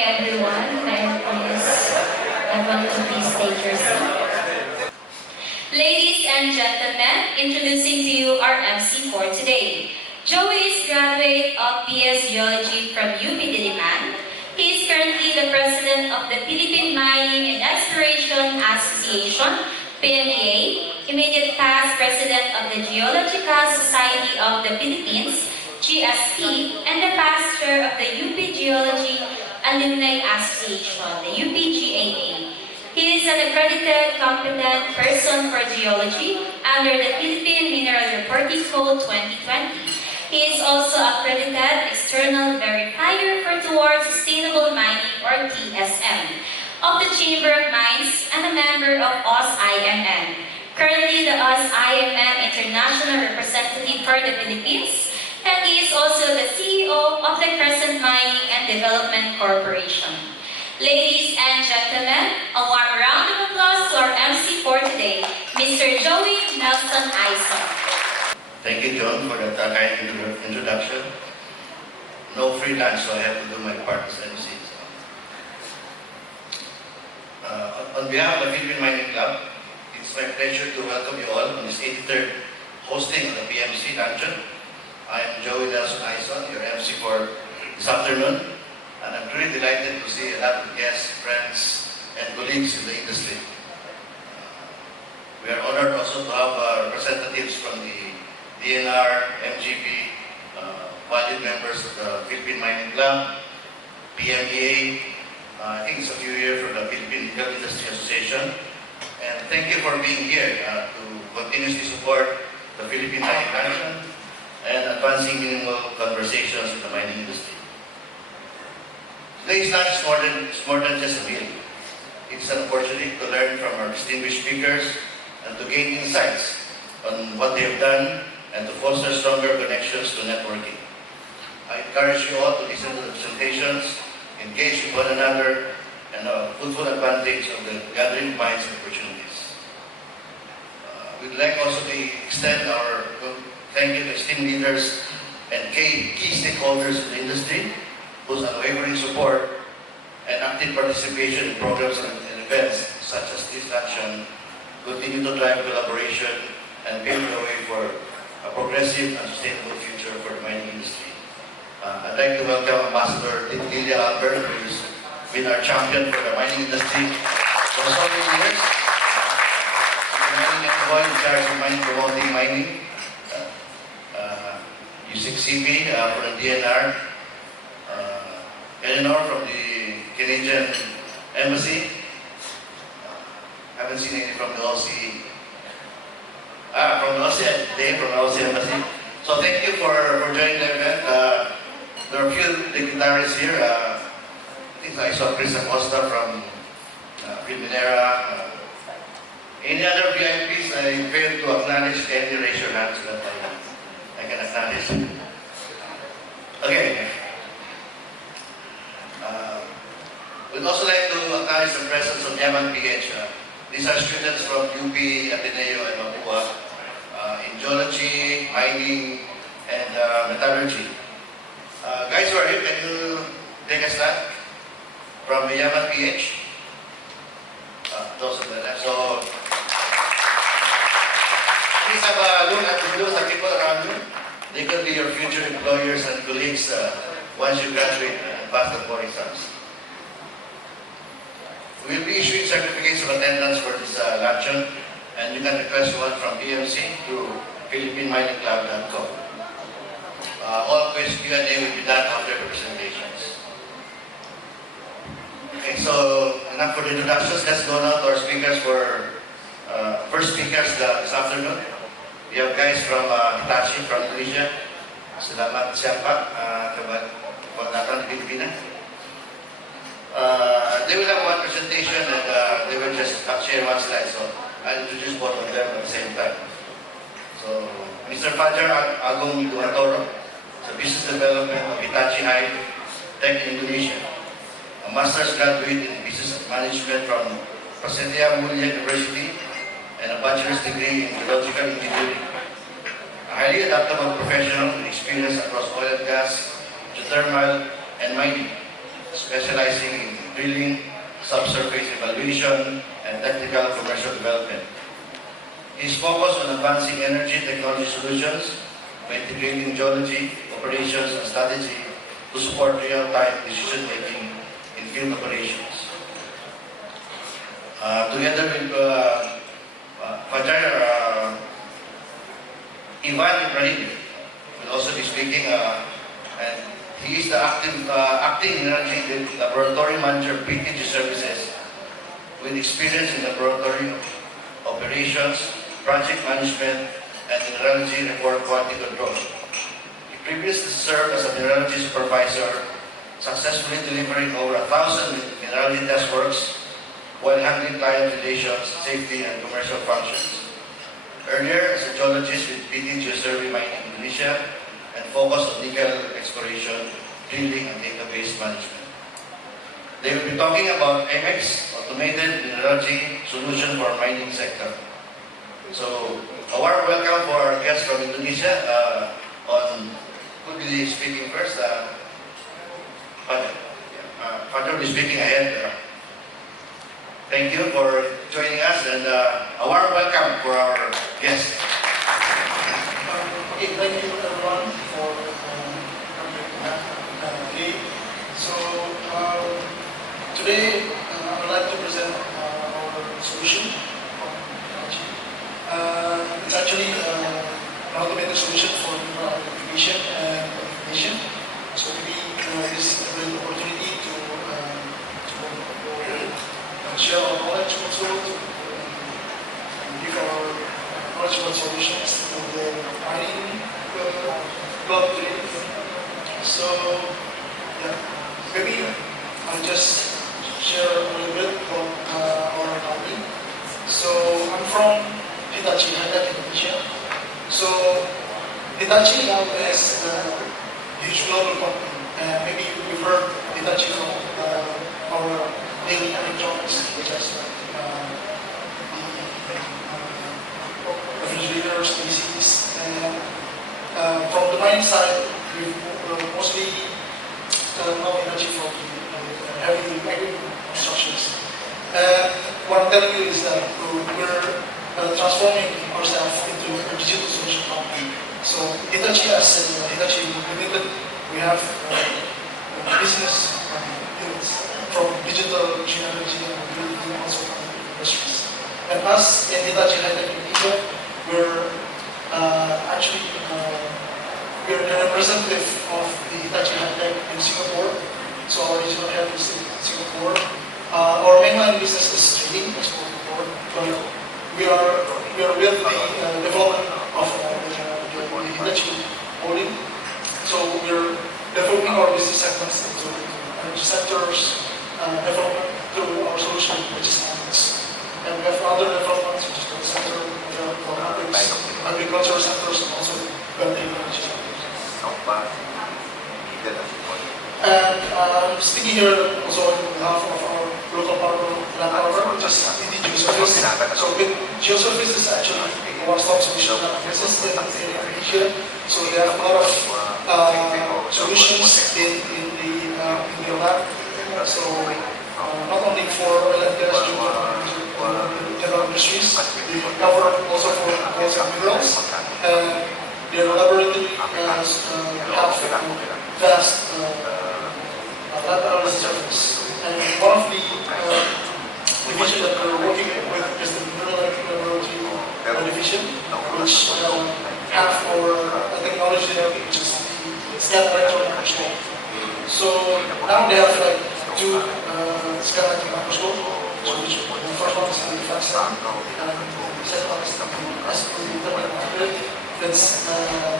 everyone. Everyone to please take your seat. Ladies and gentlemen, introducing to you our MC for today. Joey is graduate of BS Geology from UP Diliman. He is currently the president of the Philippine Mining and Exploration Association, PMEA, immediate past president of the Geological Society of the Philippines, GSP, and the past chair of the UP Geology Alumni Association, the UPGAA. He is an accredited, competent person for geology under the Philippine Mineral Reporting Code 2020. He is also accredited external verifier for Towards Sustainable Mining, or TSM, of the Chamber of Mines and a member of OSIMM. Currently the OSIMM International Representative for the Philippines, and he is also the CEO of the Crescent Mining and Development Corporation. Ladies and gentlemen, a warm round of applause to our MC for today, Mr. Joey Nelson Ayson. Thank you, John, for that kind introduction. No free lunch, so I have to do my part as MC. On behalf of the Philippine Mining Club, it's my pleasure to welcome you all on this 83rd hosting of the PMC Luncheon. I am Joey Nelson Ayson, your MC for this afternoon, and I'm really delighted to see a lot of guests, friends, and colleagues in the industry. We are honored also to have representatives from the DENR, MGP, valued members of the Philippine Mining Club, PMEA, I think it's a few years from the Philippine Mineral Industry Association, and thank you for being here to continuously support the Philippine Mining Luncheon and advancing meaningful conversations in the mining industry. Today's lunch is more than just a meal. It's an opportunity to learn from our distinguished speakers and to gain insights on what they have done and to foster stronger connections to networking. I encourage you all to listen to the presentations, engage with one another, and have fruitful advantage of the gathering minds and opportunities. We'd like also to extend our thank you to esteemed leaders and key stakeholders in the industry whose unwavering support and active participation in programs and events such as this luncheon continue to drive collaboration and pave the way for a progressive and sustainable future for the mining industry. I'd like to welcome Ambassador Lilia Albert, who has been our champion for the mining industry for so many years. The mining envoy in charge of mining, promoting mining. Usec for the DENR, Eleanor from the Canadian Embassy. Haven't seen any from the Aussie. From the Aussie Embassy. So thank you for joining the event. There are a few dignitaries here. I think I saw Chris Acosta from Primera. Any other VIPs I failed to acknowledge? Can you raise your hands so that I can acknowledge? Okay. We'd also like to acknowledge the presence of Yaman PH. These are students from UP, Ateneo, and Mapua in geology, mining, and metallurgy. Guys who are here, can you take a stand? From Yaman PH? Those on the left. So, please have a look at the people around you. They could be your future employers and colleagues once you graduate and pass the 4 exams. We will be issuing certificates of attendance for this luncheon, and you can request one from PMC through PhilippineMiningClub.com. All Q&A will be done after the presentations. Okay, so enough for the introductions. Let's go now to our speakers for first speakers this afternoon. We have guys from Hitachi from Indonesia. Salamat siapa kepada Philippines. They will have one presentation and they will just share one slide. So I'll introduce both of them at the same time. So Mr. Fajar Dewantoro, the Business Development of Hitachi Tech in Indonesia. A master's graduate in Business Management from Prasetya Mulia University and a bachelor's degree in geological engineering. A highly adaptable professional with experience across oil and gas, geothermal, and mining, specializing drilling, subsurface evaluation, and technical commercial development. He is focused on advancing energy technology solutions by integrating geology, operations, and strategy to support real-time decision-making in field operations. Together with Fajar, Ibrahim will also be speaking, and he is the acting energy laboratory manager of Geoservices with experience in laboratory operations, project management, and mineralogy report quality control. He previously served as a mineralogy supervisor, successfully delivering over 1,000 mineralogy test works while handling client relations, safety, and commercial functions. Earlier, as a geologist with Geoservices Mining in Indonesia, and focused on nickel exploration, drilling, and database management. They will be talking about MX, Automated Mineralogy Solution for Mining Sector. So, a warm welcome for our guests from Indonesia. Who will be speaking first? Fajar will be speaking ahead. Thank you for joining us, and a warm welcome for our guests. Okay, thank you everyone for coming today. So today I would like to present our solution from Hitachi. It's actually an automated solution for identification and qualification. So maybe this is a great opportunity to share our knowledge also, to give our knowledge about solutions to the mining club today. So, yeah, maybe I'll just share a little bit about our company. So, I'm from Hitachi, Indonesia. So, Hitachi now is a huge global company. Maybe you've heard Hitachi from our daily electronics, such as refrigerators, PCs, and from the mining side, we mostly know Hitachi from heavy mining constructions. What I'm telling you is that we're transforming ourselves into a digital solution company. So Hitachi, as Hitachi Limited, we have business units from digital, machine energy, and mobility, and also industries. And us in Hitachi High-Tech Indonesia, we're actually we're the representative of the Hitachi High-Tech in Singapore. So our regional head is in Singapore. Our mainline business is trading, export import, but we are with the development of the Hitachi holding. So we're developing our business segments into energy sectors, development through our solution, which is Amix. And we have other developments, which is the sector, robotics, agricultural sectors, and also building energy sectors. And I'm speaking here also on behalf of our local partner, which is Geoservices. So with Geoservices is actually a one-stop solution business in Indonesia. So they have a lot of solutions in the lab. So not only for oil and gas, general industries, they cover also for gas and minerals. Their laboratory has vast lab analysis service. And one of the divisions that we're working with is the mineral laboratory division, which have our technology there, which is the scan electron microscope. So now they have like two scan electron microscope. So the first one is the defense lab, and the second one is the S2 that's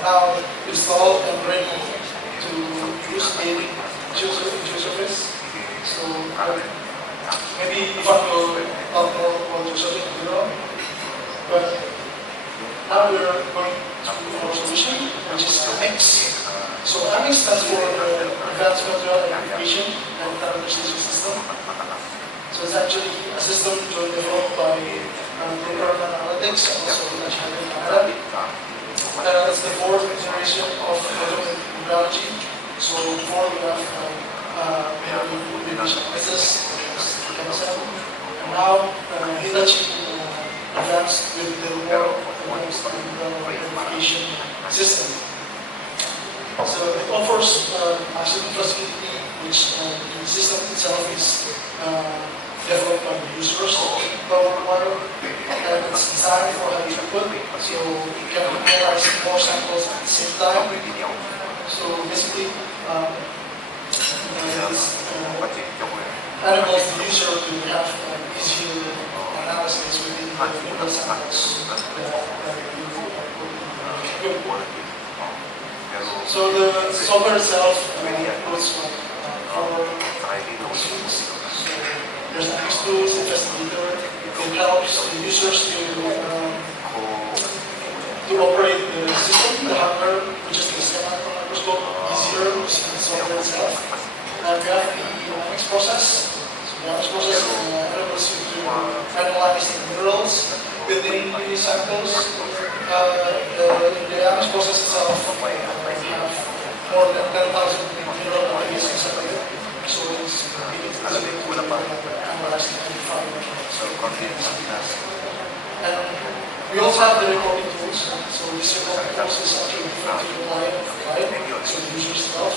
now installed and ready to use in Geoservices. So maybe Ivan will talk more about Geoservices in general. But now we're going to our solution, which is MX. So MX stands for Advanced Material Identification and Characterization System. So it's actually a system developed by Procurement Analytics and also Hitachi Canada. It's the fourth generation of automated mineralogy. So before we have Geoservices, and now Hitachi advanced with the more advanced verification system. So it offers absolute facility, which the system itself is developed by the users worldwide, and it's designed for high throughput, so it can analyze more samples at the same time. So basically, this enables the user to have easier analysis within the mineral samples. So the software itself includes our suites. So there's an X-Tools investigator. It helps the users to operate the system, the hardware, which is the scanner microscope, easier to see the software itself. And we have the X process. So the X process enables you to analyze the minerals within the samples. The X process itself, we have more than 10,000 mineral analyses separated. So it's easy to analyze the and we also have the recording tools. So this recording tools is actually different to the client, so the user itself.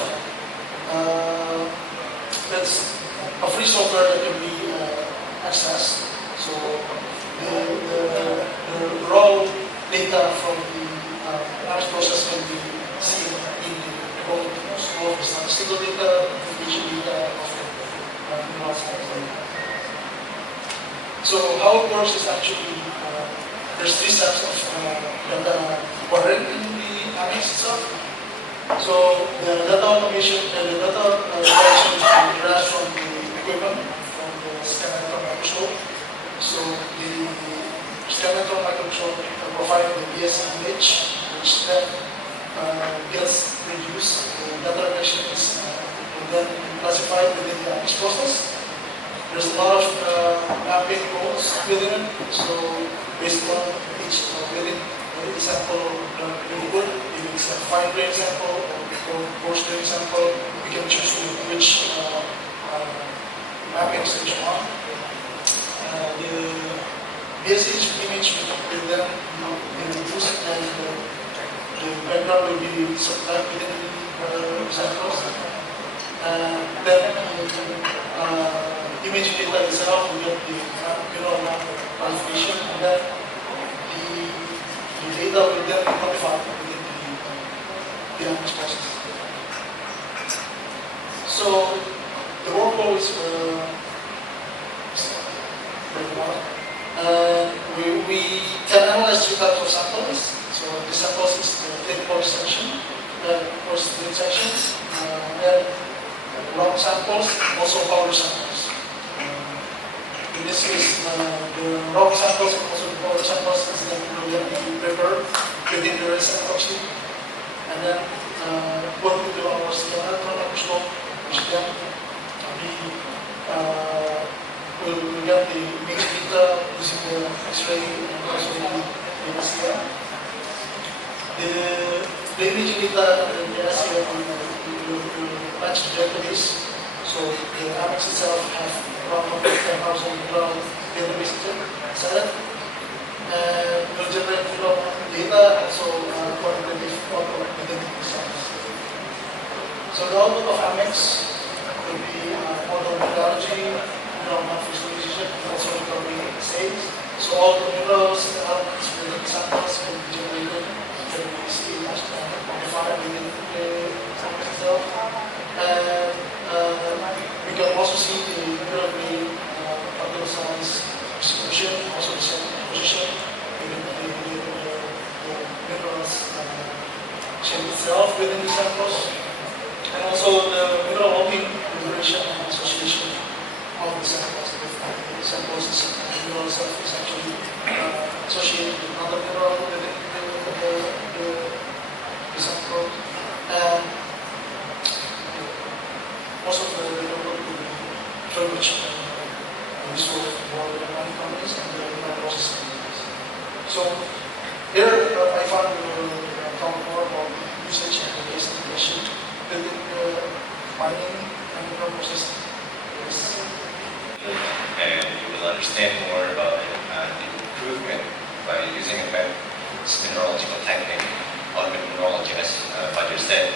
That's a free software that can be accessed. So the raw data from the analysis process can be seen in the recording tools. All the statistical data, information data of the mineral sample. So how it works is actually there's 3 steps of data warrant in the annex itself. So the data automation and the data collection is from the equipment, from the scanner microscope. So the scanner microscope provide the DSC image, which then gets reduced. The data collection is then classified within the annex process. There's a lot of mapping codes within it, so based on each within each sample input, if it's a fine-grained sample or coarse-grained sample, we can choose which mapping stage you want. The basic image will then be reduced, and the background will be supplied within the samples. Then image data itself will get the mineral map qualification, and then the data will then be modified within the analysis process. So the workflow is we can analyze 3 types of samples. So the samples is the thin section, then rock samples, also powder samples. In this case, the rock samples and also the powder samples is then will be prepared within the resin epoxy, and then put into our scanner microscope, which then will get the image data using the X-ray and also the SCM. The image data and the SCM will match the database. So the Amex itself has around 10,000 database inside it, and will generate data and also quantitative output within the results. So the output of Amex will be model methodology, mineral map visualization, and also recovery assays. So all the minerals and elements within the samples can be generated, can be seen as quantified within the sample itself. And we can also see the mineral grade, particle size distribution, also the cell composition within the minerals shape itself within the samples, and also the mineral locking, duration, and association of the samples. The samples is the mineral itself is actually associated with another mineral within the sample, and most of the mineral will be furnished and sold for the mining companies and the mineral processing companies. So here I found we will talk more about the usage and the case application within the mining and mineral processing. There's understand more about the improvement by using advanced mineralogical technique, automated mineralogy, as Fajar said,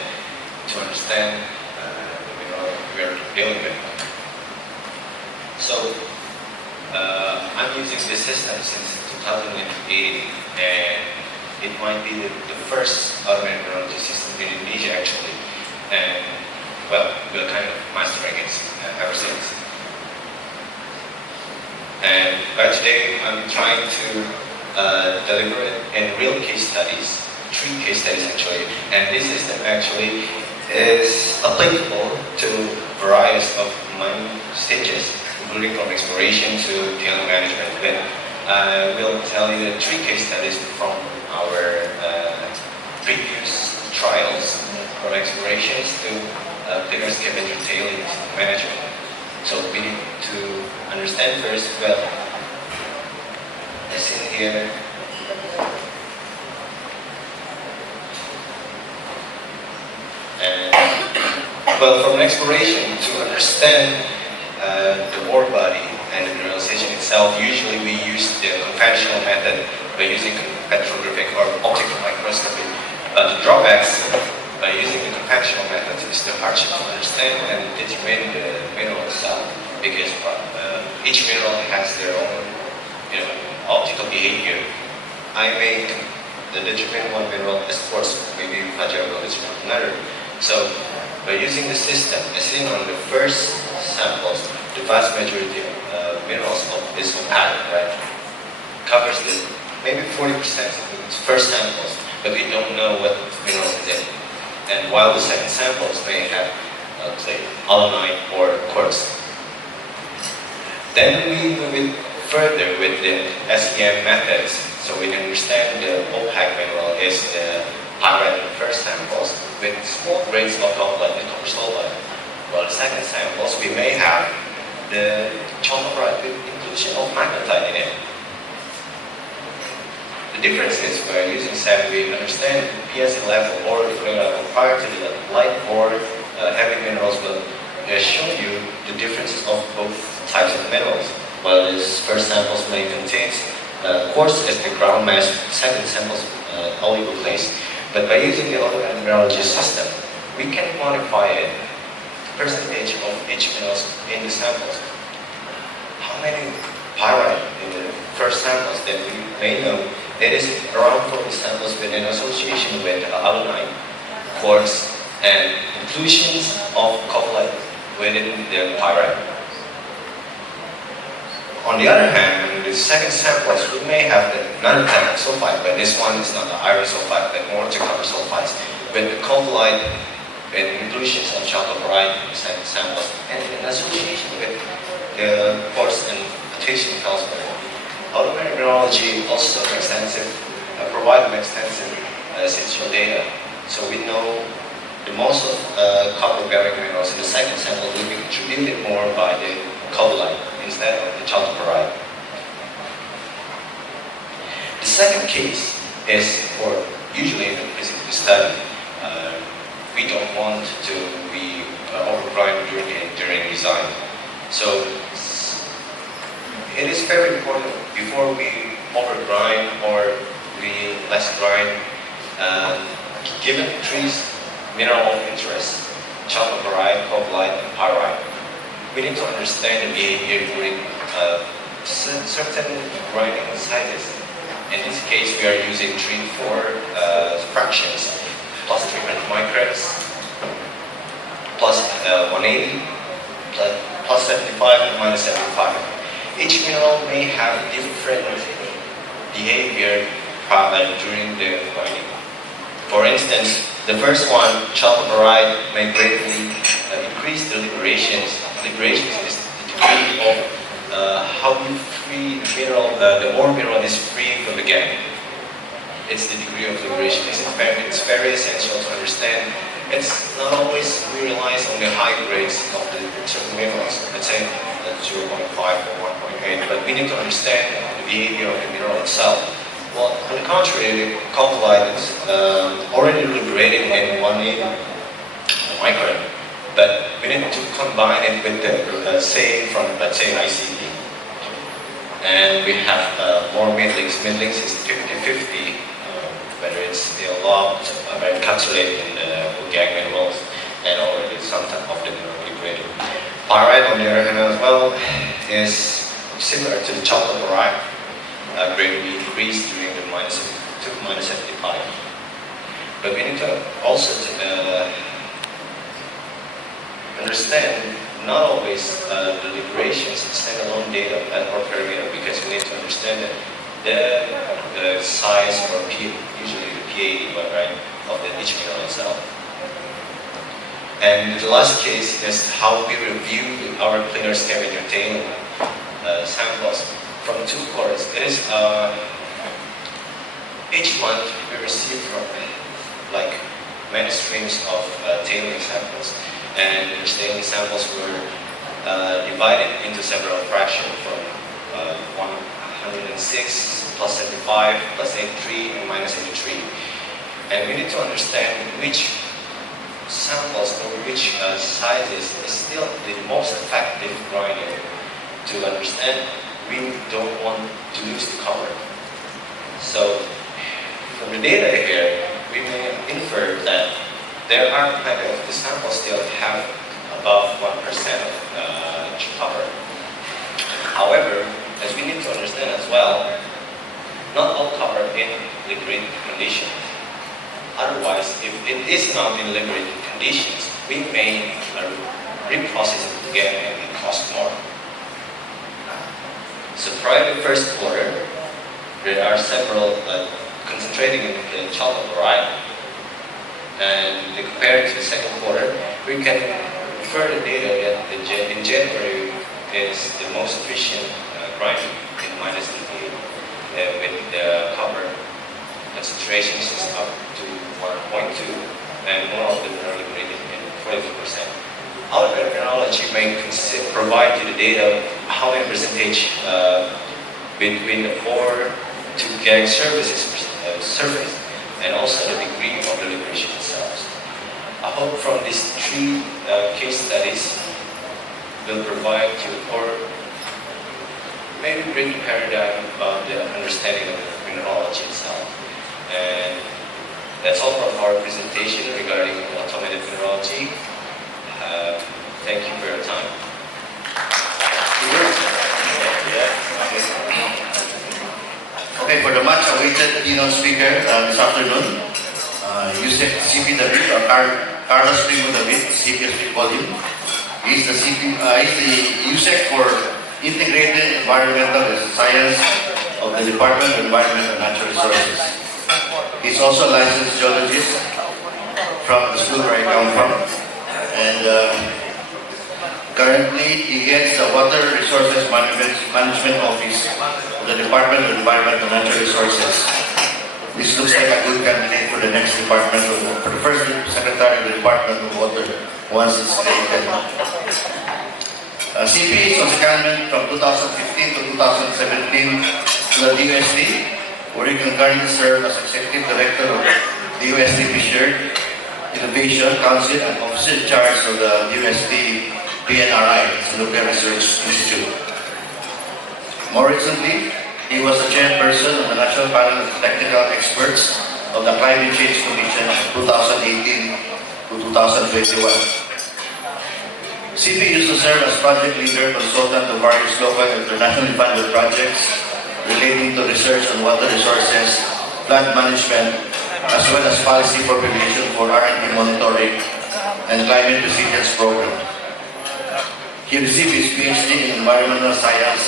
to understand the mineral we are dealing with. So I'm using this system since 2008, and it might be the first automated mineralogy system in Indonesia actually, and well, we're kind of mastering it ever since. And by today, I'm trying to deliver it in real case studies, 3 case studies actually, and this system actually is applicable to various of mining stages, including from exploration to tailings management. But I will tell you the 3 case studies from our previous trials, from explorations to bigger scavenger tailings management. So we need to understand first, well, as in here, and well, from exploration to understand the ore body and the mineralization itself, usually we use the conventional method by using petrographic or optical microscopy. The drawbacks by using the conventional methods is the hardship to understand and determine the mineral itself, because each mineral has their own, optical behavior. I may determine one mineral as quartz, maybe Fajar will determine another. So by using the system, as seen on the first samples, the vast majority of minerals is opaque, right? Covers the maybe 40% of the first samples, but we don't know what minerals is in. And while the second samples may have clay, alunite, or quartz. Then we move it further with the SEM methods, so we can understand the opaque mineral is the pyrite in the first samples with small grades of copper and copper sulfide. While the second samples, we may have the chalcopyrite with inclusion of magnetite in it. The difference is by using SEM, we understand PMC level or flame level prior to the light or heavy minerals will show you the differences of both types of minerals. While this first samples may contain quartz as the ground mass, second samples oligoclase. But by using the automated mineralogy system, we can modify it, percentage of each minerals in the samples. How many pyrite in the first samples that we may know? It is around 40 samples with an association with alunite, quartz, and inclusions of copper within the pyrite. On the other hand, in the second samples, we may have another type of sulfide, but this one is not the iron sulfide, but more to copper sulfides, with the copper and inclusions of chalcopyrite in the second samples, and in association with the quartz and potassium feldspar. Automated mineralogy also provide extensive essential data. So we know the most of copper-bearing minerals in the second sample will be contributed more by the copperite instead of the chalcopyrite. The second case is for usually in the physical study. We don't want to be overgrind during design. So it is very important before we overgrind or we less grind, given trees mineral of interest, chalcopyrite, copperite, and pyrite, we need to understand the behavior during certain grinding sizes. In this case, we are using 3-4 fractions, plus 300 microns, plus 180, plus 75, and minus 75. Each mineral may have different behavior during the grinding. For instance, the first one, chalcopyrite, may greatly increase the liberations. Liberations is the degree of how free mineral, the ore mineral is free from the gang. It's the degree of liberation. It's very essential to understand. It's not always we rely on the high grades of the certain minerals, let's say 0.5 or 1.8, but we need to understand the behavior of the mineral itself. Well, on the contrary, the copperite is already liberated in 180 micron, but we need to combine it with the say from, let's say, ICD. And we have more middlings. Middlings is 50-50, whether it's logged, encapsulated in the organic minerals, and already sometimes often liquidated. Pyrite, on the other hand, as well, is similar to the chocolate pyrite. Grade will increase during the -75. But we need to also understand not always the liberations standalone data or parameter, because we need to understand that the size or usually the PAD, right, of each mineral itself. And the last case is how we review our cleaner scavenger tailing samples from 2 quarters. It is each month we receive from like many streams of tailing samples, and the tailing samples were divided into several fractions from 106 plus 75 plus 83 and minus 83. And we need to understand which samples or which sizes is still the most effective grinding. To understand, we don't want to lose the cover. So from the data here, we may infer that there are kind of the samples still have above 1% of copper. However, as we need to understand as well, not all copper in liquid condition. Otherwise, if it is not in liquid conditions, we may reprocess it again and it costs more. So prior to first quarter, there are several concentrating in the chocolate pyrite, and compared to the second quarter, we can infer the data that in January is the most efficient grinding in -88, with the copper concentrations is up to 1.2, and more of them are liberated in 42%. Our technology may provide you the data how many percentage between the ore to Geoservices surface, and also the degree of the liberation itself. I hope from these 3 case studies will provide you, or maybe bring the paradigm about the understanding of mineralogy itself. And that's all from our presentation regarding automated mineralogy. Thank you for your time. Okay, for the much awaited keynote speaker this afternoon, Usec CP David, or Carlos Primo David, CP as we call him. He's the Usec for Integrated Environmental Science of the Department of Environment and Natural Resources. He's also a licensed geologist from the school where I come from, and currently he heads the Water Resources Management Office of the Department of Environment and Natural Resources. This looks like a good candidate for the next department, for the first Secretary of the Department of Water once it's created. CP is on secondment from 2015 to 2017 to the DUSD, where he concurrently served as Executive Director of the DUSD Fisher Innovation Council and Officer in charge of the DUSD PNRI, Nuclear Research Institute. More recently, he was the chairperson of the National Panel of Technical Experts of the Climate Change Commission from 2018 to 2021. CP used to serve as project leader consultant of various local and internationally funded projects relating to research on water resources, flood management, as well as policy formulation for R&D monitoring and climate resilience program. He received his PhD in environmental science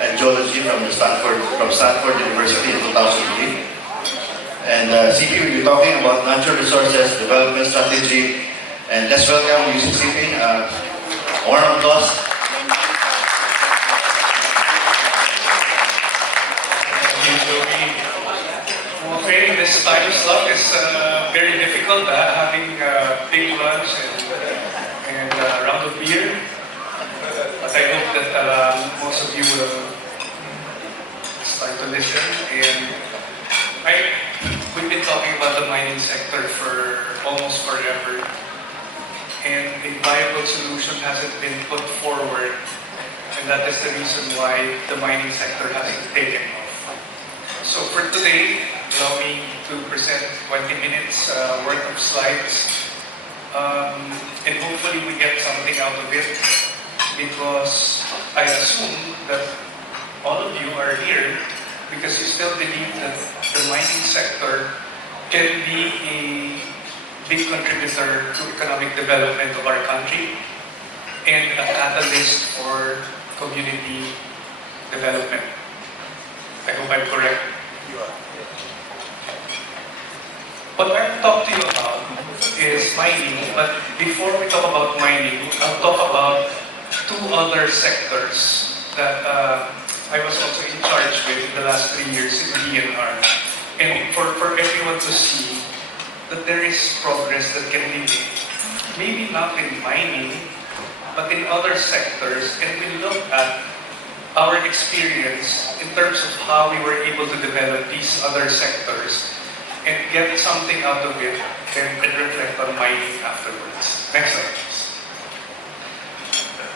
and geology from Stanford University in 2003. And CP will be talking about natural resources development strategy. And let's welcome CP. Warm applause. Thank you, Joey. Okay, this time slot is very difficult, having a big lunch and a round of beer. But I hope that most of you will start to listen. And we've been talking about the mining sector for almost forever. And a viable solution hasn't been put forward. And that is the reason why the mining sector hasn't taken off. So for today, allow me to present 20 minutes worth of slides, and hopefully we get something out of it, because I assume that all of you are here because you still believe that the mining sector can be a big contributor to economic development of our country and a catalyst for community development. I hope I'm correct. You are. What I'll talk to you about is mining, but before we talk about mining, I'll talk about two other sectors that I was also in charge with in the last 3 years in the DENR. And for everyone to see that there is progress that can be made. Maybe not in mining, but in other sectors, and we look at our experience in terms of how we were able to develop these other sectors and get something out of it and reflect on mining afterwards. Next slide, please.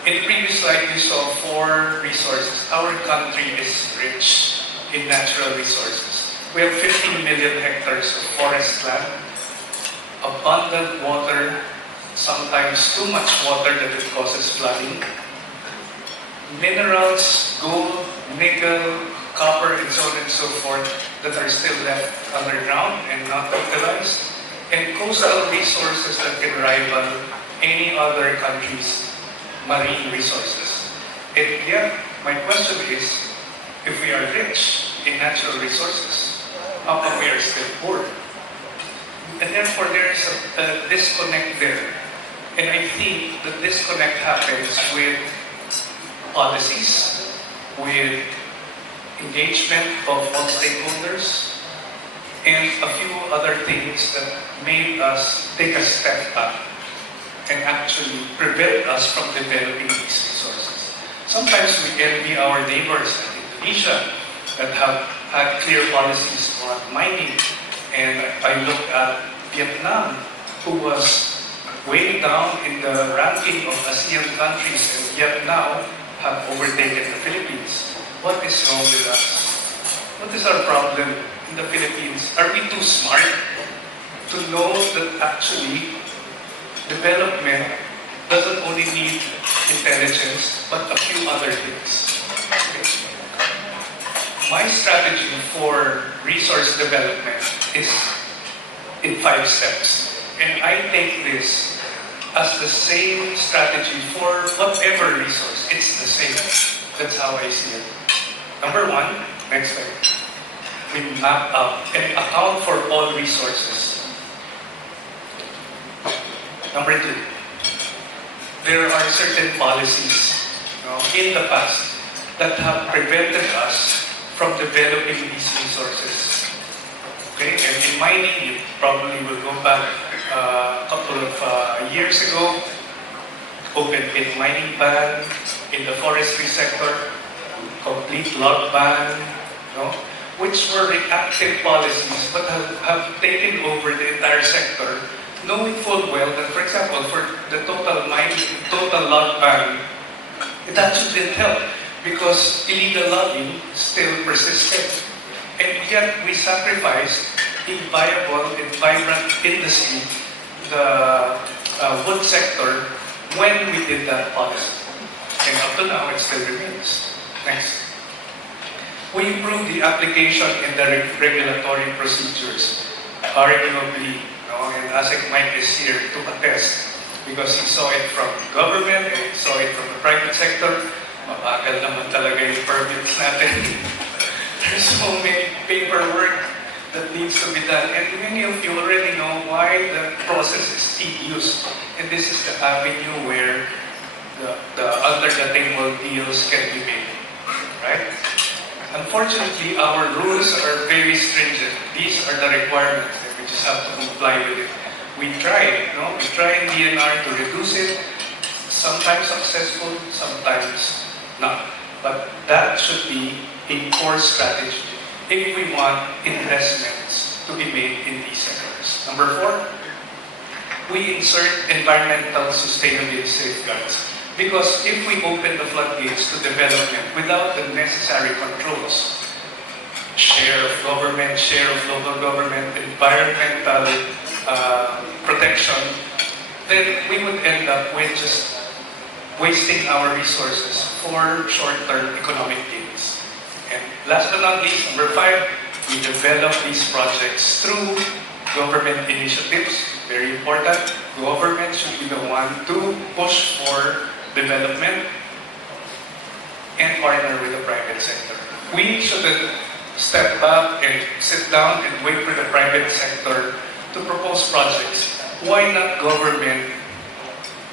In the previous slide, you saw 4 resources. Our country is rich in natural resources. We have 15 million hectares of forest land, abundant water, sometimes too much water that it causes flooding, minerals, gold, nickel, copper, and so on and so forth that are still left underground and not utilized, and coastal resources that can rival any other country's marine resources. And yet, my question is, if we are rich in natural resources, how come we are still poor? And therefore, there is a disconnect there. And I think the disconnect happens with policies, with engagement of all stakeholders, and a few other things that made us take a step back and actually prevent us from developing these resources. Sometimes we envy our neighbors like Indonesia that have had clear policies on mining. And I look at Vietnam, who was way down in the ranking of ASEAN countries and yet now have overtaken the Philippines. What is wrong with us? What is our problem in the Philippines? Are we too smart to know that actually development doesn't only need intelligence, but a few other things? Okay. My strategy for resource development is in 5 steps. And I take this as the same strategy for whatever resource. It's the same. That's how I see it. Number 1, next slide. We map out and account for all resources. Number 2, there are certain policies in the past that have prevented us from developing these resources. Okay, and in mining, you probably will go back a couple of years ago, open pit mining ban, in the forestry sector, complete log ban, which were reactive policies but have taken over the entire sector, knowing full well that, for example, for the total log ban, it actually didn't help because illegal logging still persisted. And yet we sacrificed a viable and vibrant industry, the wood sector, when we did that policy. And up to now, it still remains. Next. We improved the application and the regulatory procedures. Arguably, and Usec Mike is here to attest because he saw it from government and he saw it from the private sector. Mabagal naman talaga yung permits natin. There's so many paperwork that needs to be done. And many of you already know why the process is tedious. And this is the avenue where the under-the-table deals can be made. Right? Unfortunately, our rules are very stringent. These are the requirements that we just have to comply with it. We try, we try in DENR to reduce it. Sometimes successful, sometimes not. But that should be a core strategy if we want investments to be made in these sectors. Number 4, we insert environmental sustainability safeguards. Because if we open the floodgates to development without the necessary controls, share of government, share of local government, environmental protection, then we would end up with just wasting our resources for short-term economic gains. And last but not least, number 5, we develop these projects through government initiatives. Very important. Government should be the one to push for development and partner with the private sector. We shouldn't step back and sit down and wait for the private sector to propose projects. Why not government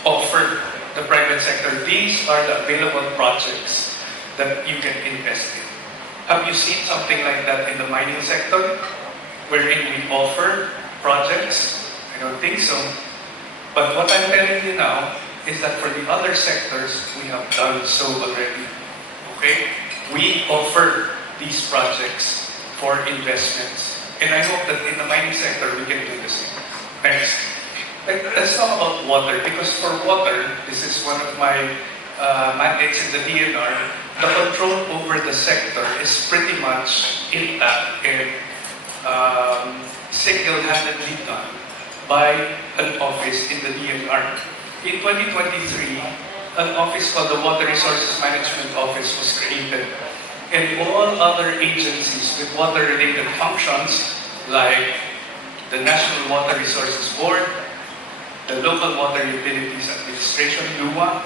offer the private sector? These are the available projects that you can invest in. Have you seen something like that in the mining sector, wherein we offer projects? I don't think so. But what I'm telling you now is that for the other sectors, we have done so already. Okay? We offer these projects for investments. And I hope that in the mining sector, we can do the same. Next. Let's talk about water, because for water, this is one of my mandates in the DENR. The control over the sector is pretty much intact and single-handedly done by an office in the DENR. In 2023, an office called the Water Resources Management Office was created. And all other agencies with water-related functions, like the National Water Resources Board, the Local Water Utilities Administration, LUWA,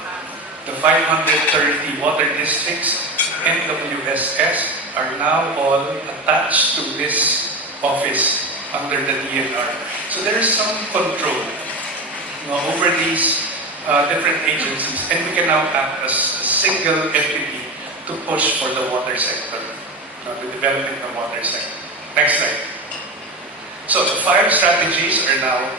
the 530 water districts, and WSS are now all attached to this office under the DENR. So there is some control over these different agencies, and we can now act as a single entity to push for the water sector, the development of the water sector. Next slide. So the 5 strategies are now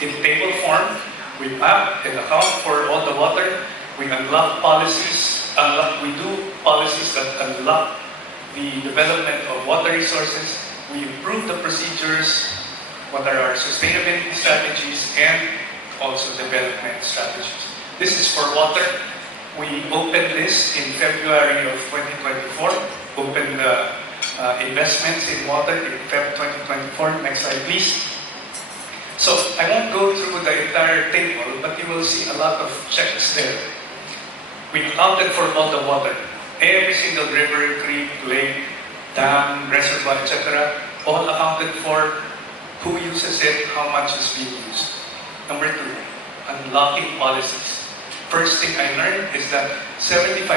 in table form. We map and account for all the water. We unlock policies. We do policies that unlock the development of water resources. We improve the procedures, what are our sustainability strategies, and also development strategies. This is for water. We opened this in February of 2024. Opened the investments in water in Feb 2024. Next slide, please. So I won't go through the entire table, but you will see a lot of checks there. We accounted for all the water. Every single river, creek, lake, dam, reservoir, etc. all accounted for. Who uses it, how much is being used. Number 2, unlocking policies. First thing I learned is that 75%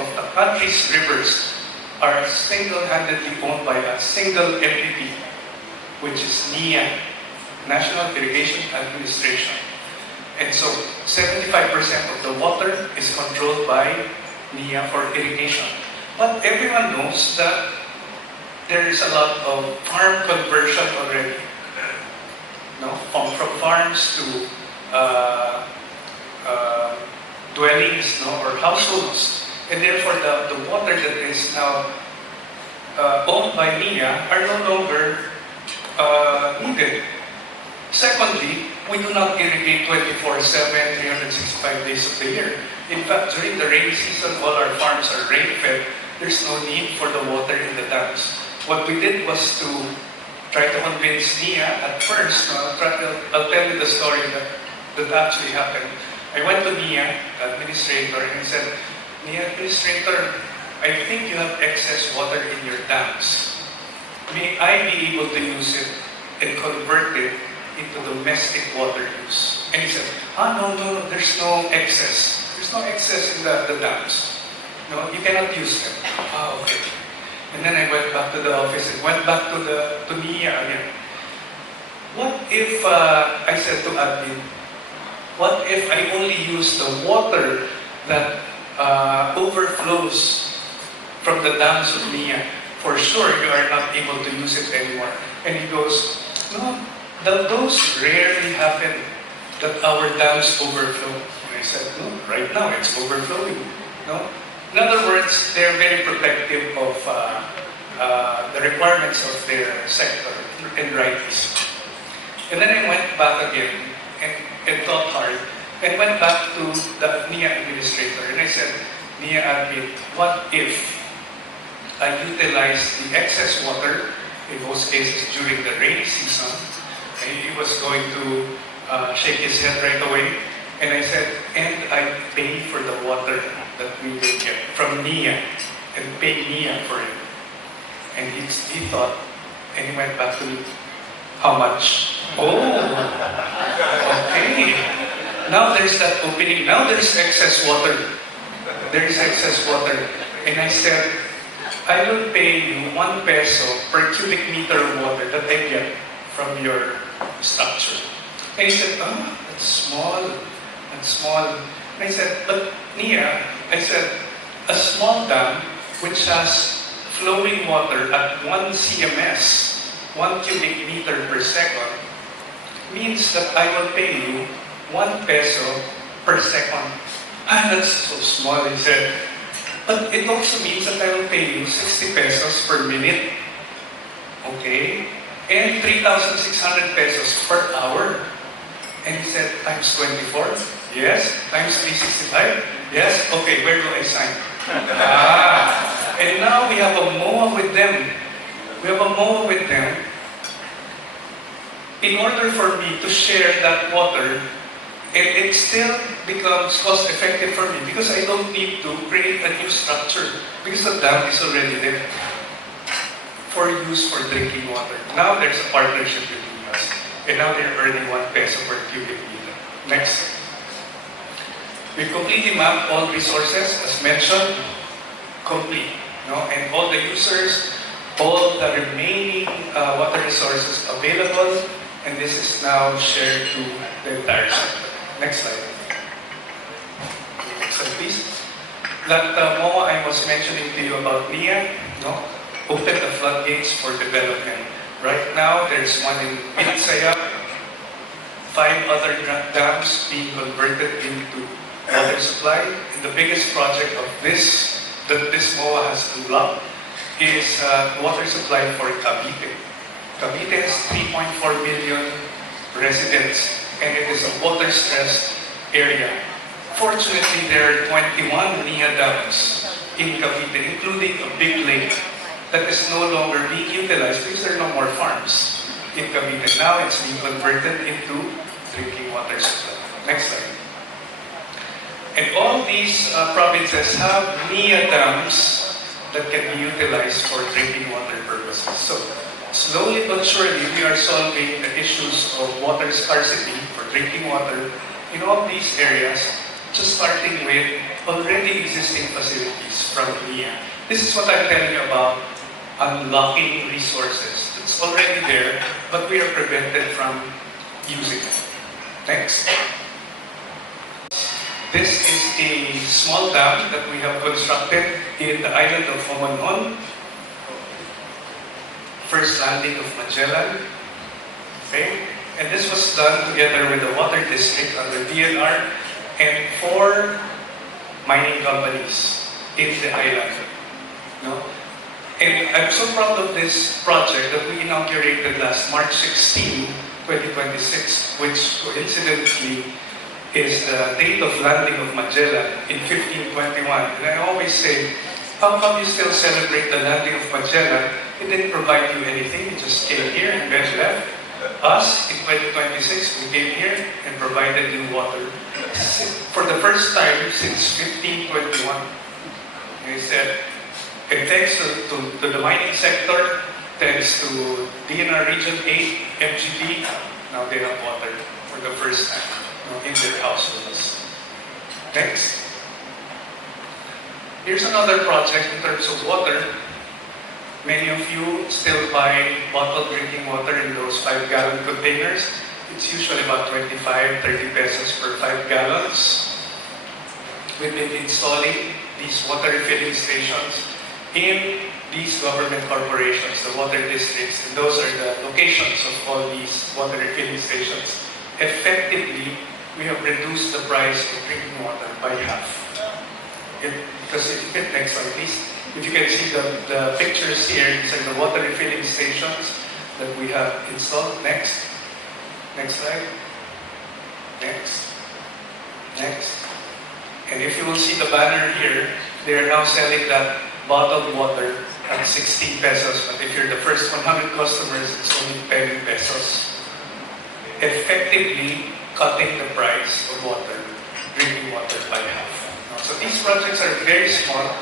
of the country's rivers are single-handedly owned by a single entity, which is NIA, National Irrigation Administration. And so 75% of the water is controlled by NIA for irrigation. But everyone knows that there is a lot of farm conversion already. From farms to dwellings or households. And therefore the water that is now owned by NIA are no longer needed. Secondly, we do not irrigate 24/7, 365 days of the year. In fact, during the rainy season, all our farms are rain-fed. There's no need for the water in the dams. What we did was to try to convince NIA at first. I'll tell you the story that actually happened. I went to NIA, administrator, and he said, NIA administrator, I think you have excess water in your dams. May I be able to use it and convert it into domestic water use? And he said, no, there's no excess. There's no excess in the dams. No, you cannot use them. Okay. And then I went back to the office and went back to NIA again. What if, I said to admin, what if I only use the water that overflows from the dams of NIA? For sure, you are not able to use it anymore. And he goes, no, those rarely happen, that our dams overflow. And I said, no, right now it's overflowing. No? In other words, they're very protective of the requirements of their sector, and rightly so. And then I went back again and thought hard. and went back to the NIA administrator and I said, NIA admin, what if I utilize the excess water, in most cases during the rainy season? And he was going to shake his head right away. And I said, and I pay for the water that we will get from NIA and pay NIA for it. And he thought, and he went back to me, how much? Oh, okay. Now there's that opening. Now there's excess water. There is excess water. And I said, I will pay you 1 peso per cubic meter of water that I get from your structure. And he said, oh, that's small. That's small. And I said, but NIA, I said, a small dam which has flowing water at 1 CMS, 1 cubic meter per second, means that I will pay you 1 peso per second. Ah, that's so small, he said. But it also means that I will pay you 60 pesos per minute. Okay? And 3,600 pesos per hour. And he said, times 24? Yes. Times 365? Yes. Okay, where do I sign? And now we have a MOA with them. We have a MOA with them. In order for me to share that water, it still becomes cost effective for me because I don't need to create a new structure because the dam is already there for use for drinking water. Now there's a partnership between us and now they're earning 1 peso per cubic meter. Next. We completely mapped all resources as mentioned, complete. And all the users, all the remaining water resources available, and this is now shared to the entire sector. Next slide. Next slide, please. That MOA I was mentioning to you about NIA, open the floodgates for development. Right now, there's one in Binsaya, 5 other dams being converted into water supply. And the biggest project of this, that this MOA has unlocked, is water supply for Cavite. Cavite has 3.4 million residents, and it is a water-stressed area. Fortunately, there are 21 NIA dams in Cavite, including a big lake that is no longer being utilized because there are no more farms in Cavite. Now it's being converted into drinking water supply. Next slide. And all these provinces have NIA dams that can be utilized for drinking water purposes. So, slowly but surely, we are solving the issues of water scarcity for drinking water in all these areas, just starting with already existing facilities from NIA. This is what I'm telling you about unlocking resources. It's already there, but we are prevented from using it. Next. This is a small dam that we have constructed in the island of Homonhon. First landing of Magellan. Okay? And this was done together with the water district under DENR and 4 mining companies in the island. And I'm so proud of this project that we inaugurated last March 16, 2026, which coincidentally is the date of landing of Magellan in 1521. And I always say, how come you still celebrate the landing of Magellan? It didn't provide you anything, you just came here and then left. Us, in 2026, we came here and provided you water for the first time since 1521. And he said, and thanks to the mining sector, thanks to DENR Region 8, MGP, now they have water for the first time in their households. Next. Here's another project in terms of water. Many of you still buy bottled drinking water in those 5-gallon containers. It's usually about 25, 30 pesos per 5 gallons. We've been installing these water refilling stations in these government corporations, the water districts, and those are the locations of all these water refilling stations. Effectively, we have reduced the price of drinking water by half. Because if you can, next slide please. If you can see the pictures here, these are the water refilling stations that we have installed. Next. Next slide. Next. Next. And if you will see the banner here, they are now selling that bottled water at 16 pesos. But if you're the first 100 customers, it's only 10 pesos. Effectively cutting the price of water, drinking water by half. So these projects are very small,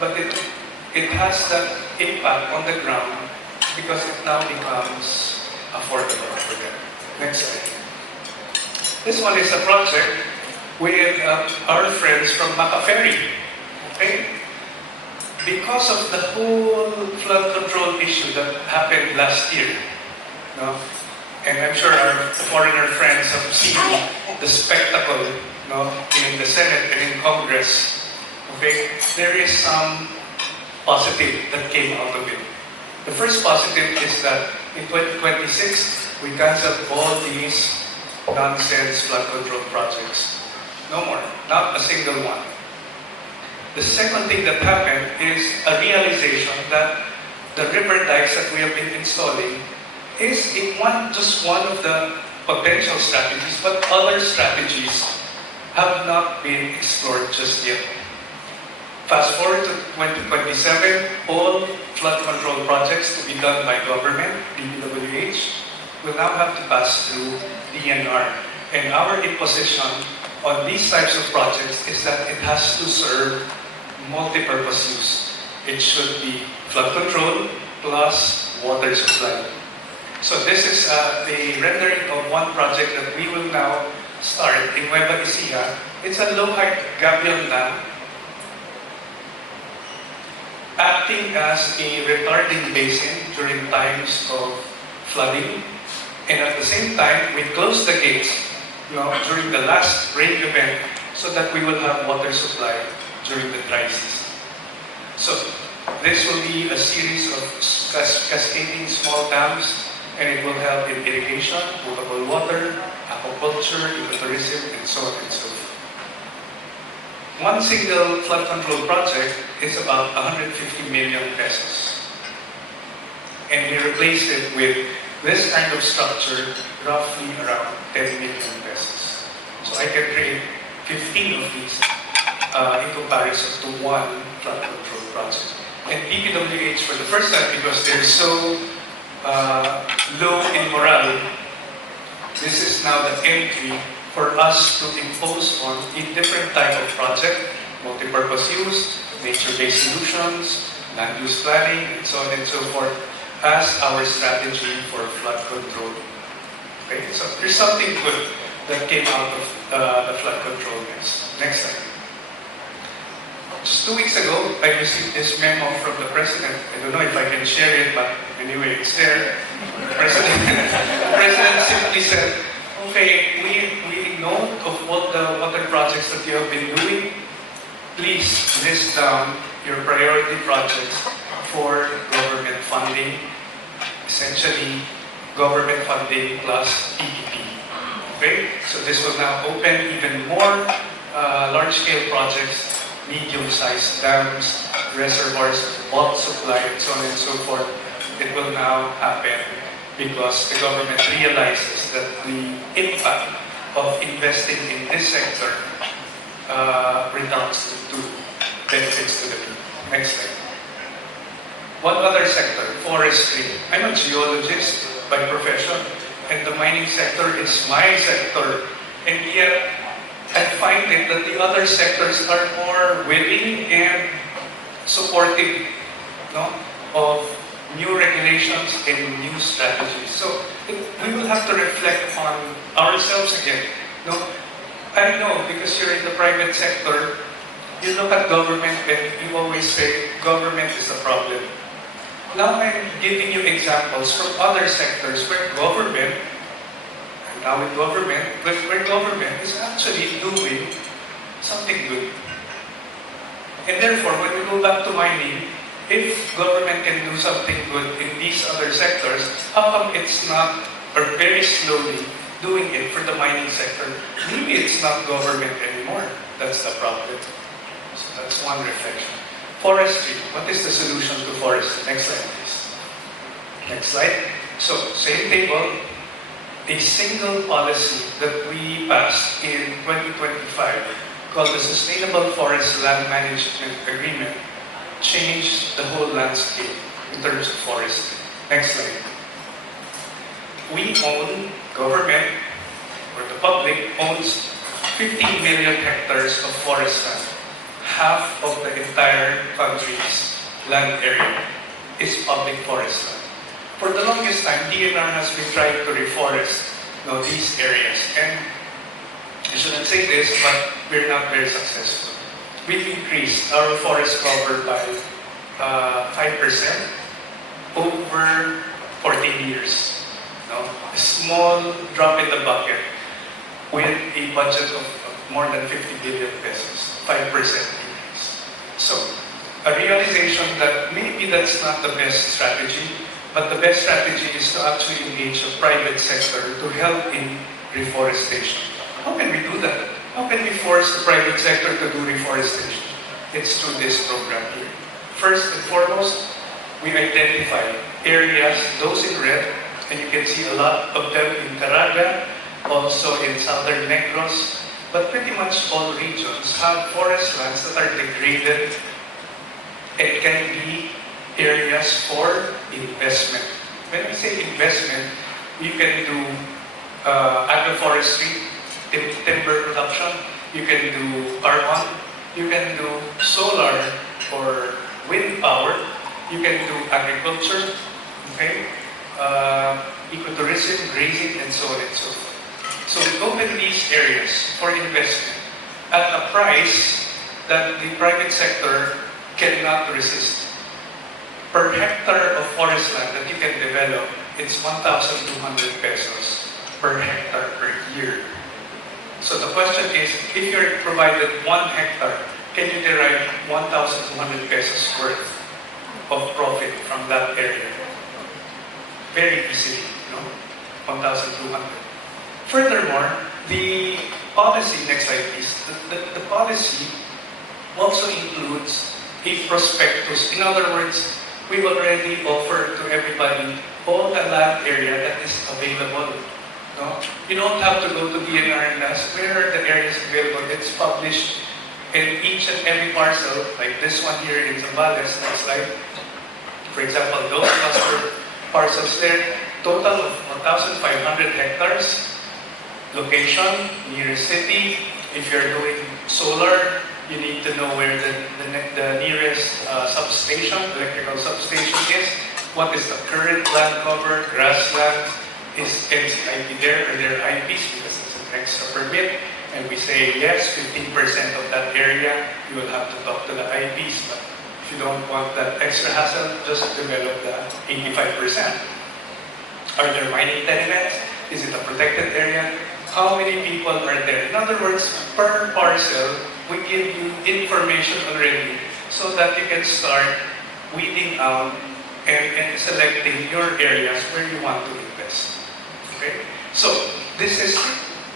but it has that impact on the ground because it now becomes affordable for them. Next slide. This one is a project with our friends from Macaferi. Okay? Because of the whole flood control issue that happened last year, no? And I'm sure our foreigner friends have seen the spectacle, no, in the Senate and in Congress. Okay? There is some positive that came out of it. The first positive is that in 2026, we canceled all these nonsense flood control projects. No more. Not a single one. The second thing that happened is a realization that the river dikes that we have been installing is just one of the potential strategies, but other strategies have not been explored just yet. Fast forward to 2027, all flood control projects to be done by government, DPWH, will now have to pass through DENR. And our imposition on these types of projects is that it has to serve multi-purpose use. It should be flood control plus water supply. So this is the rendering of one project that we will now start in Nueva Ecija. It's a low-height gabion dam acting as a retarding basin during times of flooding. And at the same time, we close the gates during the last rain event so that we will have water supply during the dry season. So this will be a series of cascading small dams, and it will help in irrigation, potable water, aquaculture, ecotourism, and so on and so forth. One single flood control project is about 150 million pesos. And we replaced it with this kind of structure, roughly around 10 million pesos. So I can create 15 of these in comparison to one flood control project. And DPWH, for the first time, because they're so low in morale, this is now the entry for us to impose on a different type of project, multi-purpose use, nature-based solutions, land use planning, and so on and so forth, as our strategy for flood control. Okay, so there's something good that came out of the flood control next slide. Just 2 weeks ago, I received this memo from the President. I don't know if I can share it, but anyway, it's there. The President simply said, okay, we know of all the water projects that you have been doing. Please list down your priority projects for government funding, essentially government funding plus PPP. Okay, so this will now open even more large-scale projects, medium-sized dams, reservoirs, bulk supply, and so on and so forth. It will now happen because the government realizes that the impact of investing in this sector redounds to benefits to the people. Next slide. One other sector, forestry. I'm a geologist by profession, and the mining sector is my sector. And yet, I find it that the other sectors are more willing and supportive of new regulations and new strategies. So we will have to reflect on ourselves again. I know because you're in the private sector, you look at government and you always say government is the problem. Now I'm giving you examples from other sectors where government is actually doing something good. And therefore, when we go back to mining, if government can do something good in these other sectors, how come it's not, or very slowly, doing it for the mining sector? Maybe it's not government anymore. That's the problem. So that's one reflection. Forestry. What is the solution to forestry? Next slide, please. Next slide. So, same table. a single policy that we passed in 2025 called the Sustainable Forest Land Management Agreement changed the whole landscape in terms of forestry. Next slide. We own, government or the public owns 15 million hectares of forest land. Half of the entire country's land area is public forest land. For the longest time, DENR has been trying to reforest these areas. And I shouldn't say this, but we're not very successful. We've increased our forest cover by 5% over 14 years. A small drop in the bucket with a budget of more than 50 billion pesos, 5% increase. So, a realization that maybe that's not the best strategy, but the best strategy is to actually engage the private sector to help in reforestation. How can we do that? How can we force the private sector to do reforestation? It's through this program here. First and foremost, we identify areas, those in red, and you can see a lot of them in Caraga, also in southern Negros, but pretty much all regions have forest lands that are degraded and can be areas for investment. When we say investment, you can do agroforestry, timber production, you can do carbon, you can do solar or wind power, you can do agriculture, okay? Ecotourism, grazing, and so on and so forth. So we open these areas for investment at a price that the private sector cannot resist. Per hectare of forest land that you can develop, it's 1,200 pesos per hectare per year. So the question is, if you're provided 1 hectare, can you derive 1,200 pesos worth of profit from that area? Very easily, 1,200. Furthermore, the policy, next slide please, the policy also includes a prospectus. In other words, we already offer to everybody all the land area that is available. No? You don't have to go to DENR and ask where are the areas available. It's published in each and every parcel, like this one here in Zambales, next slide. For example, those cluster parcels there, total of 1,500 hectares. Location, nearest city. If you're doing solar, you need to know where the nearest substation, electrical substation is. What is the current land cover, grassland? Is MCIP there? Are there IPs? Because it's an extra permit. And we say yes, 15% of that area, you will have to talk to the IPs. But if you don't want that extra hassle, just develop the 85%. Are there mining tenements? Is it a protected area? How many people are there? In other words, per parcel, we give you information already so that you can start weeding out and selecting your areas where you want to invest. Okay? So, this is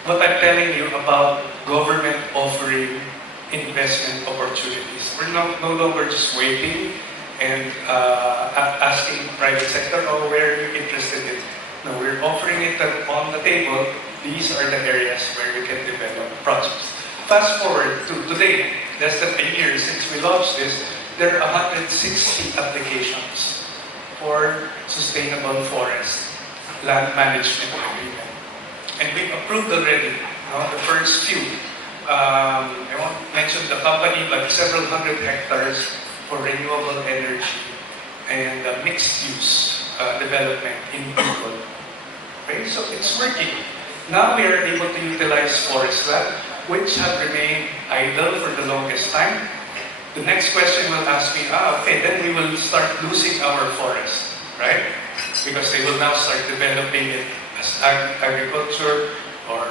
what I'm telling you about government offering investment opportunities. We're no longer just waiting and asking private sector, oh, where are you interested in? No, we're offering it on the table. These are the areas where you can develop projects. Fast forward to today, less than a year since we launched this, there are 160 applications for sustainable forest land management agreement. And we've approved already the first few. I won't mention the company, but several hundred hectares for renewable energy and mixed use development in people. Okay, so it's working. Now we are able to utilize forest land, which have remained idle for the longest time. The next question will ask me, okay, then we will start losing our forest, right? Because they will now start developing it as agriculture or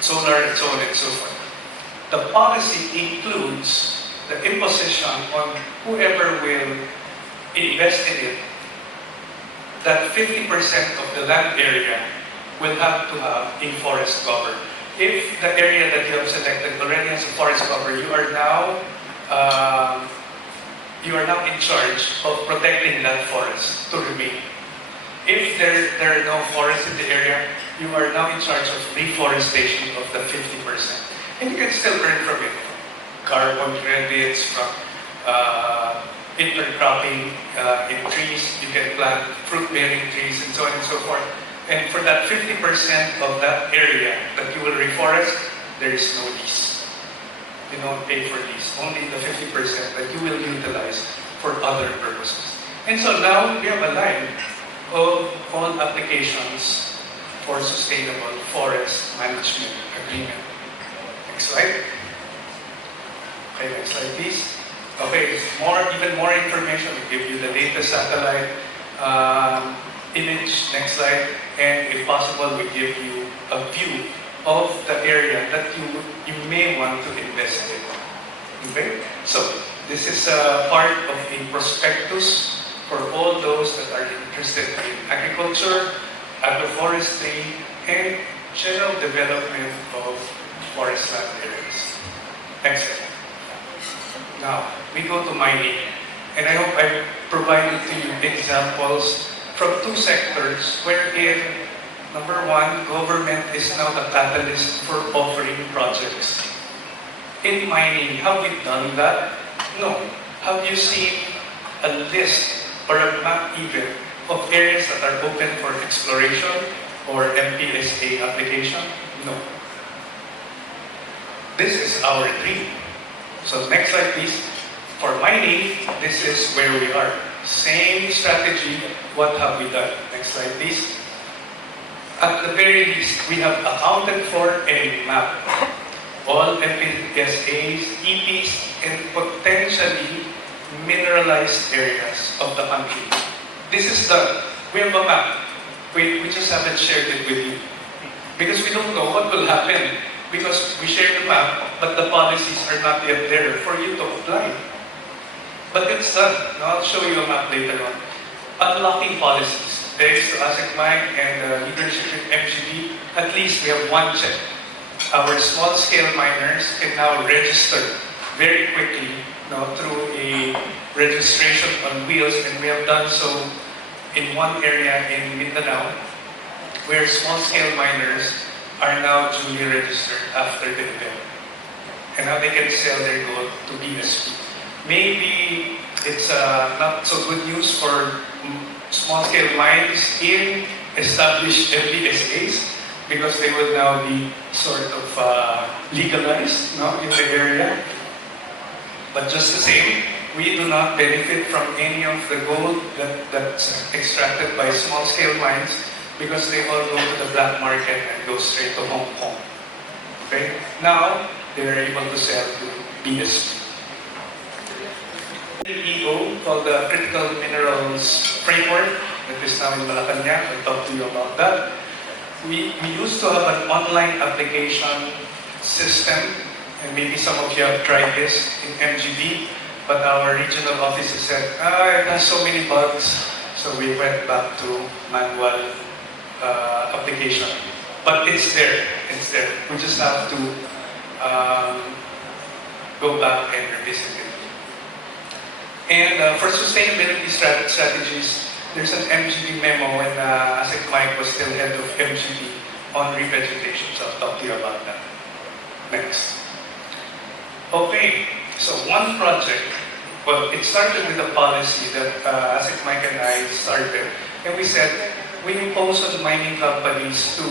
solar and so on and so forth. The policy includes the imposition on whoever will invest in it that 50% of the land area will have to have a forest cover. If the area that you have selected already has a forest cover, you are now in charge of protecting that forest to remain. If there are no forests in the area, you are now in charge of reforestation of the 50%. And you can still earn from it. Carbon credits, from intercropping in trees, you can plant fruit-bearing trees, and so on and so forth. And for that 50% of that area that you will reforest, there is no lease. You don't pay for lease, only the 50% that you will utilize for other purposes. And so now we have a line of all applications for sustainable forest management agreement. Next slide. Okay, next slide please. Okay, even more information. We give you the latest satellite image. Next slide. And if possible, we give you a view of the area that you may want to invest in. Okay? So, this is a part of a prospectus for all those that are interested in agriculture, agroforestry, and general development of forest land areas. Next slide. Now, we go to mining. And I hope I provided to you examples from two sectors wherein, number one, government is now the catalyst for offering projects. In mining, have we done that? No. Have you seen a list or a map even of areas that are open for exploration or MPSA application? No. This is our dream. So next slide please. For mining, this is where we are. Same strategy, what have we done? Next slide please. At the very least, we have accounted for and mapped all MPSAs, EPs, and potentially mineralized areas of the country. This is done. We have a map. We just haven't shared it with you. Because we don't know what will happen. Because we share the map, but the policies are not yet there for you to apply. But it's done. Now I'll show you a map later on. Unlocking policies. Thanks to Usec and leadership in MGB, at least we have one check. Our small-scale miners can now register very quickly through a registration on wheels, and we have done so in one area in Mindanao, where small-scale miners are now duly registered after the event. And now they can sell their gold to BSP. Maybe it's not so good news for small-scale mines in established MPSAs because they will now be sort of legalized in the area. But just the same, we do not benefit from any of the gold that's extracted by small-scale mines because they all go to the black market and go straight to Hong Kong. Okay? Now, they're able to sell to BSP. EO called the Critical Minerals Framework that is now in Malacanang. I'll talk to you about that. We used to have an online application system, and maybe some of you have tried this in MGB, but our regional offices said, it has so many bugs, so we went back to manual application. But it's there. We just have to go back and revisit it. And for sustainability strategies, there's an MGB memo when Usec Mike was still head of MGB on revegetation, so I'll talk to you about that. Next. Okay, so one project, well, it started with a policy that Usec Mike and I started, and we said, we impose on mining companies to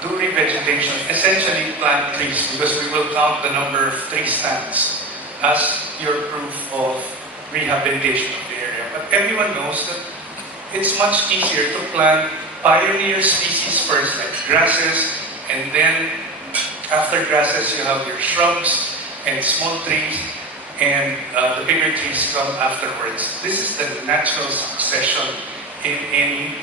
do revegetation, essentially plant trees, because we will count the number of tree stands as your proof of rehabilitation of the area. But everyone knows that it's much easier to plant pioneer species first, like grasses, and then after grasses you have your shrubs and small trees, and the bigger trees come afterwards. This is the natural succession in any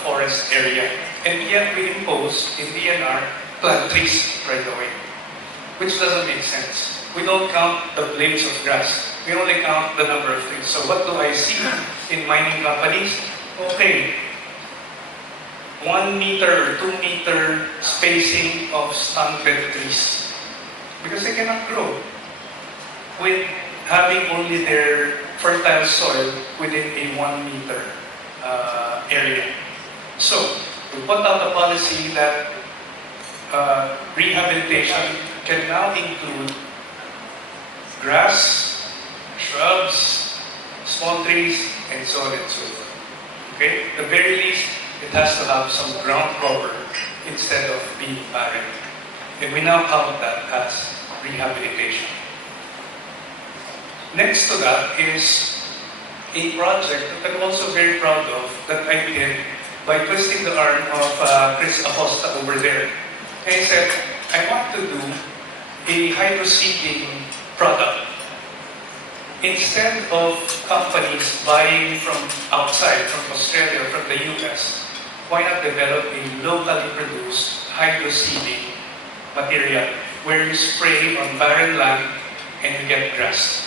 forest area. And yet we impose in DENR plant trees right away, which doesn't make sense. We don't count the blades of grass. We only count the number of trees. So what do I see in mining companies? Okay, 1 meter or 2 meter spacing of stunted trees because they cannot grow with having only their fertile soil within a 1 meter area. So, we put out a policy that rehabilitation can now include grass, shrubs, small trees, and so on and so forth. Okay? At the very least, it has to have some ground cover instead of being barren. And we now count that as rehabilitation. Next to that is a project that I'm also very proud of that I did by twisting the arm of Chris Acosta over there. And he said, I want to do a hydro-seeding product. Instead of companies buying from outside, from Australia, from the US, why not develop a locally produced hydro-seeding material where you spray on barren land and you get grass.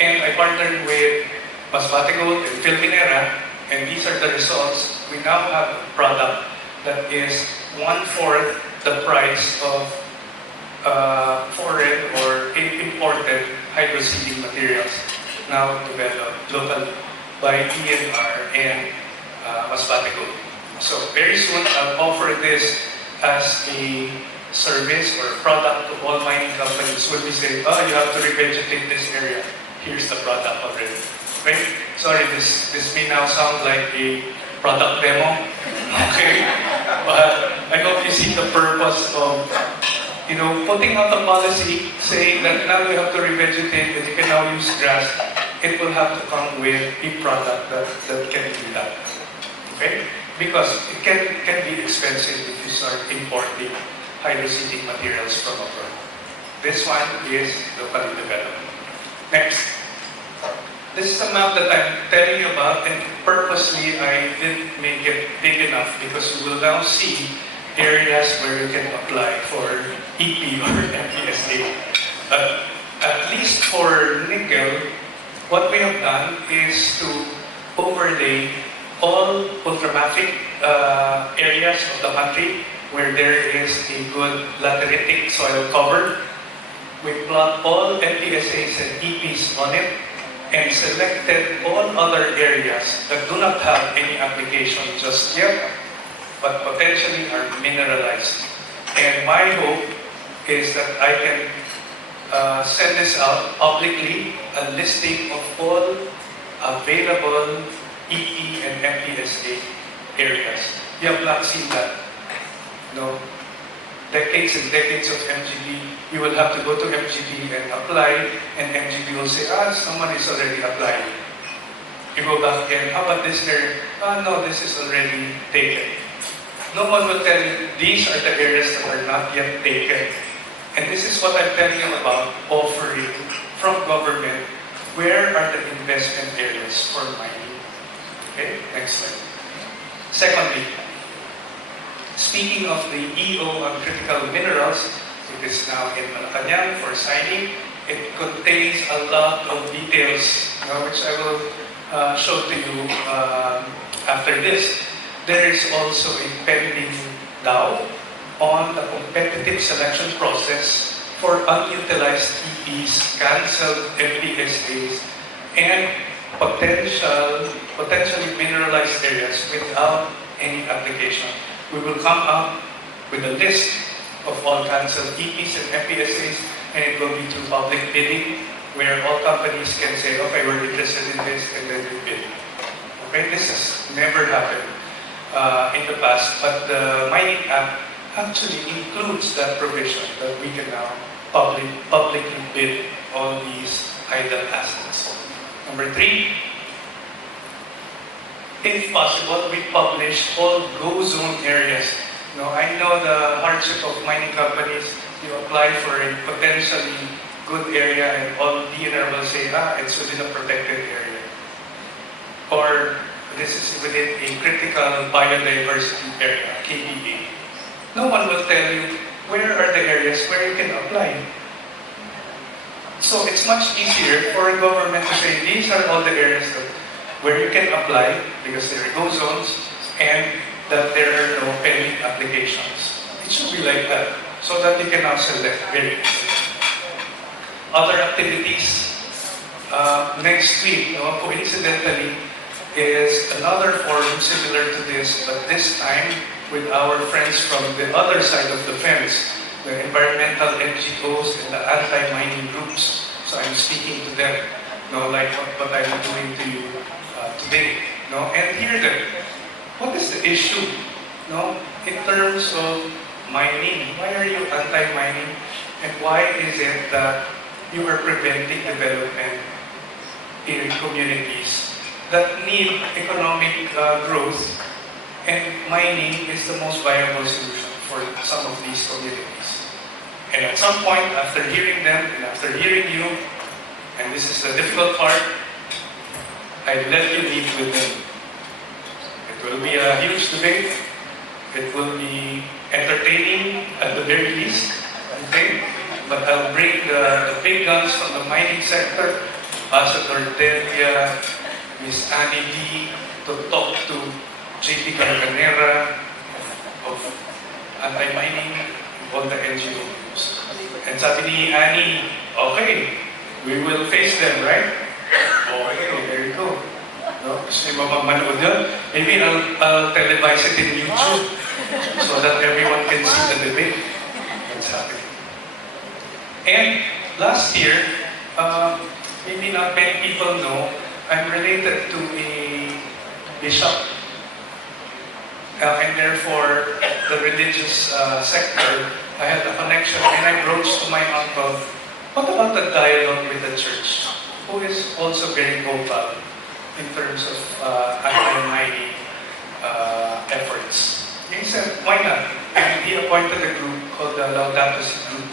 And I partnered with Masbate Gold and Philippine, and these are the results. We now have a product that is 1/4 the price of foreign or imported hydro-seeding materials now developed locally by DENR and Masbate Gold. So very soon I'll offer this as a service or product to all mining companies where we say, oh, you have to revegetate this area. Here's the product already. Okay? Sorry, this may now sound like a product demo. Okay? But I hope you see the purpose of, putting out a policy saying that now you have to revegetate and you can now use grass. It will have to come with a product that can do that. Okay? Because it can be expensive if you start importing hydro-seeding materials from abroad. This one is locally developed. Next. This is a map that I'm telling you about, and purposely I didn't make it big enough because you will now see areas where you can apply for EP or MPSA. At least for nickel, what we have done is to overlay all ultramafic areas of the country where there is a good lateritic soil cover. We plot all MPSAs and EPs on it and selected all other areas that do not have any application just yet, but potentially are mineralized. And my hope is that I can send this out publicly, a listing of all available EP and MPSA areas. You have not seen that. Decades and decades of MGB, you will have to go to MGB and apply, and MGB will say, someone is already applying. You go back again, how about this area? No, this is already taken. No one will tell you, these are the areas that are not yet taken. And this is what I'm telling you about offering from government, where are the investment areas for mining? Okay, next slide. Secondly, speaking of the EO on critical minerals, it is now in Malacanang for signing. It contains a lot of details, which I will show to you after this. There is also a pending DAO on the competitive selection process for unutilized EPs, cancelled MPSAs, and potentially mineralized areas without any application. We will come up with a list of all cancelled EPs and MPSAs, and it will be through public bidding, where all companies can say, okay, we're interested in this, and then we bid. Okay, this has never happened in the past, but the Mining Act actually includes that provision that we can now publicly bid all these idle assets. Number 3, if possible, we publish all go zone areas. I know the hardship of mining companies. You apply for a potentially good area and all DENR will say, it's within a protected area. Or this is within a critical biodiversity area, KBA. No one will tell you where are the areas where you can apply. So it's much easier for a government to say, these are all the areas where you can apply because there are go zones and that there are no pending applications. It should be like that so that you can now select very easily. Other activities, next week, coincidentally, is another forum similar to this, but this time with our friends from the other side of the fence, the environmental NGOs and the anti-mining groups. So I'm speaking to them, like what I'm doing to you today, and hear them. What is the issue, in terms of mining? Why are you anti-mining, and why is it that you are preventing development in communities that need economic growth, and mining is the most viable solution for some of these communities? And at some point, after hearing them and after hearing you, and this is the difficult part, I let you meet with them. It will be a huge debate. It will be entertaining at the very least, okay? But I'll bring the big guns from the mining sector, Ambassador Dept, Ms. Annie D, to talk to JP Garganera of anti-mining, all the NGO groups. And sabi ni Annie, okay, we will face them, right? Okay, there you go. Gusto niyo ba manood yun? Maybe I'll televise it in YouTube so that everyone can see the debate that's happening. And last year, maybe not many people know, I'm related to a bishop, and therefore the religious sector. I had a connection, and I broached to my uncle, what about the dialogue with the church, who is also very vocal in terms of anti-mining efforts? He said, why not? And he appointed a group called the Laudato Si group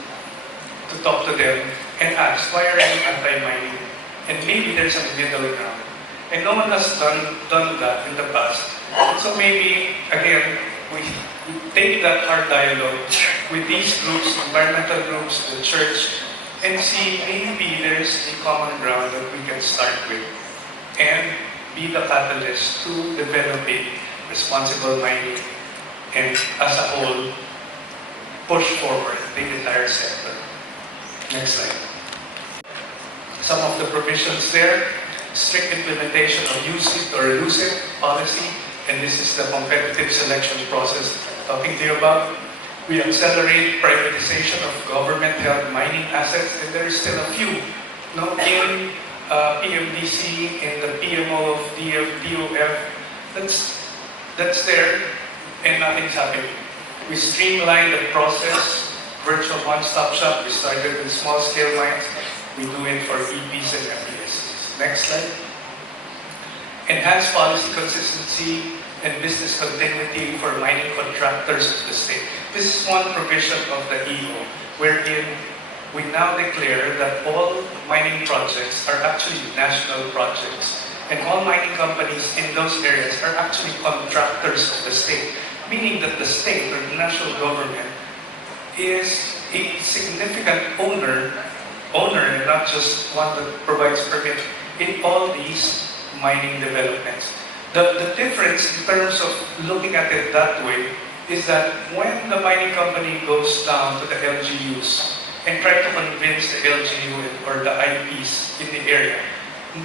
to talk to them and ask, why are you anti-mining? And maybe there's a middle ground. And no one has done that in the past. So maybe, again, we take that hard dialogue with these groups, environmental groups, the church, and see maybe there's a common ground that we can start with and be the catalyst to developing responsible mining and as a whole push forward the entire sector. Next slide. Some of the provisions there, strict implementation of Usec or Usec policy, and this is the competitive selection process talking to you about. We accelerate privatization of government-held mining assets, and there is still a few. In PMDC, in the PMO of DOF, that's there, and nothing's happening. We streamline the process, virtual one-stop shop. We started with small-scale mines. We do it for EPs and FPSs. Next slide. Enhance policy consistency and business continuity for mining contractors of the state. This is one provision of the EO, wherein we now declare that all mining projects are actually national projects, and all mining companies in those areas are actually contractors of the state, meaning that the state or the national government is a significant owner and not just one that provides permit in all these mining developments. The difference in terms of looking at it that way is that when the mining company goes down to the LGUs and try to convince the LGU or the IPs in the area,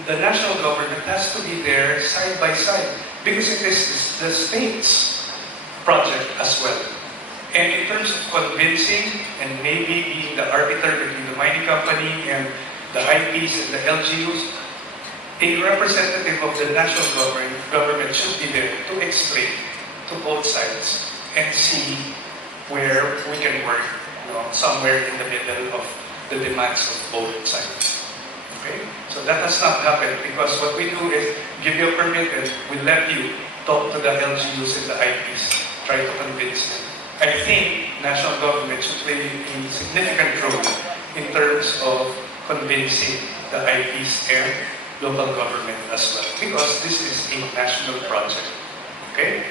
the national government has to be there side by side because it is the state's project as well. And in terms of convincing and maybe being the arbiter between the mining company and the IPs and the LGUs, a representative of the national government should be there to explain to both sides and see where we can work, somewhere in the middle of the demands of both sides. Okay? So that has not happened because what we do is give you a permit and we let you talk to the LGUs and the IPs, try to convince them. I think national government should play a significant role in terms of convincing the IPs and local government as well, because this is a national project. Okay?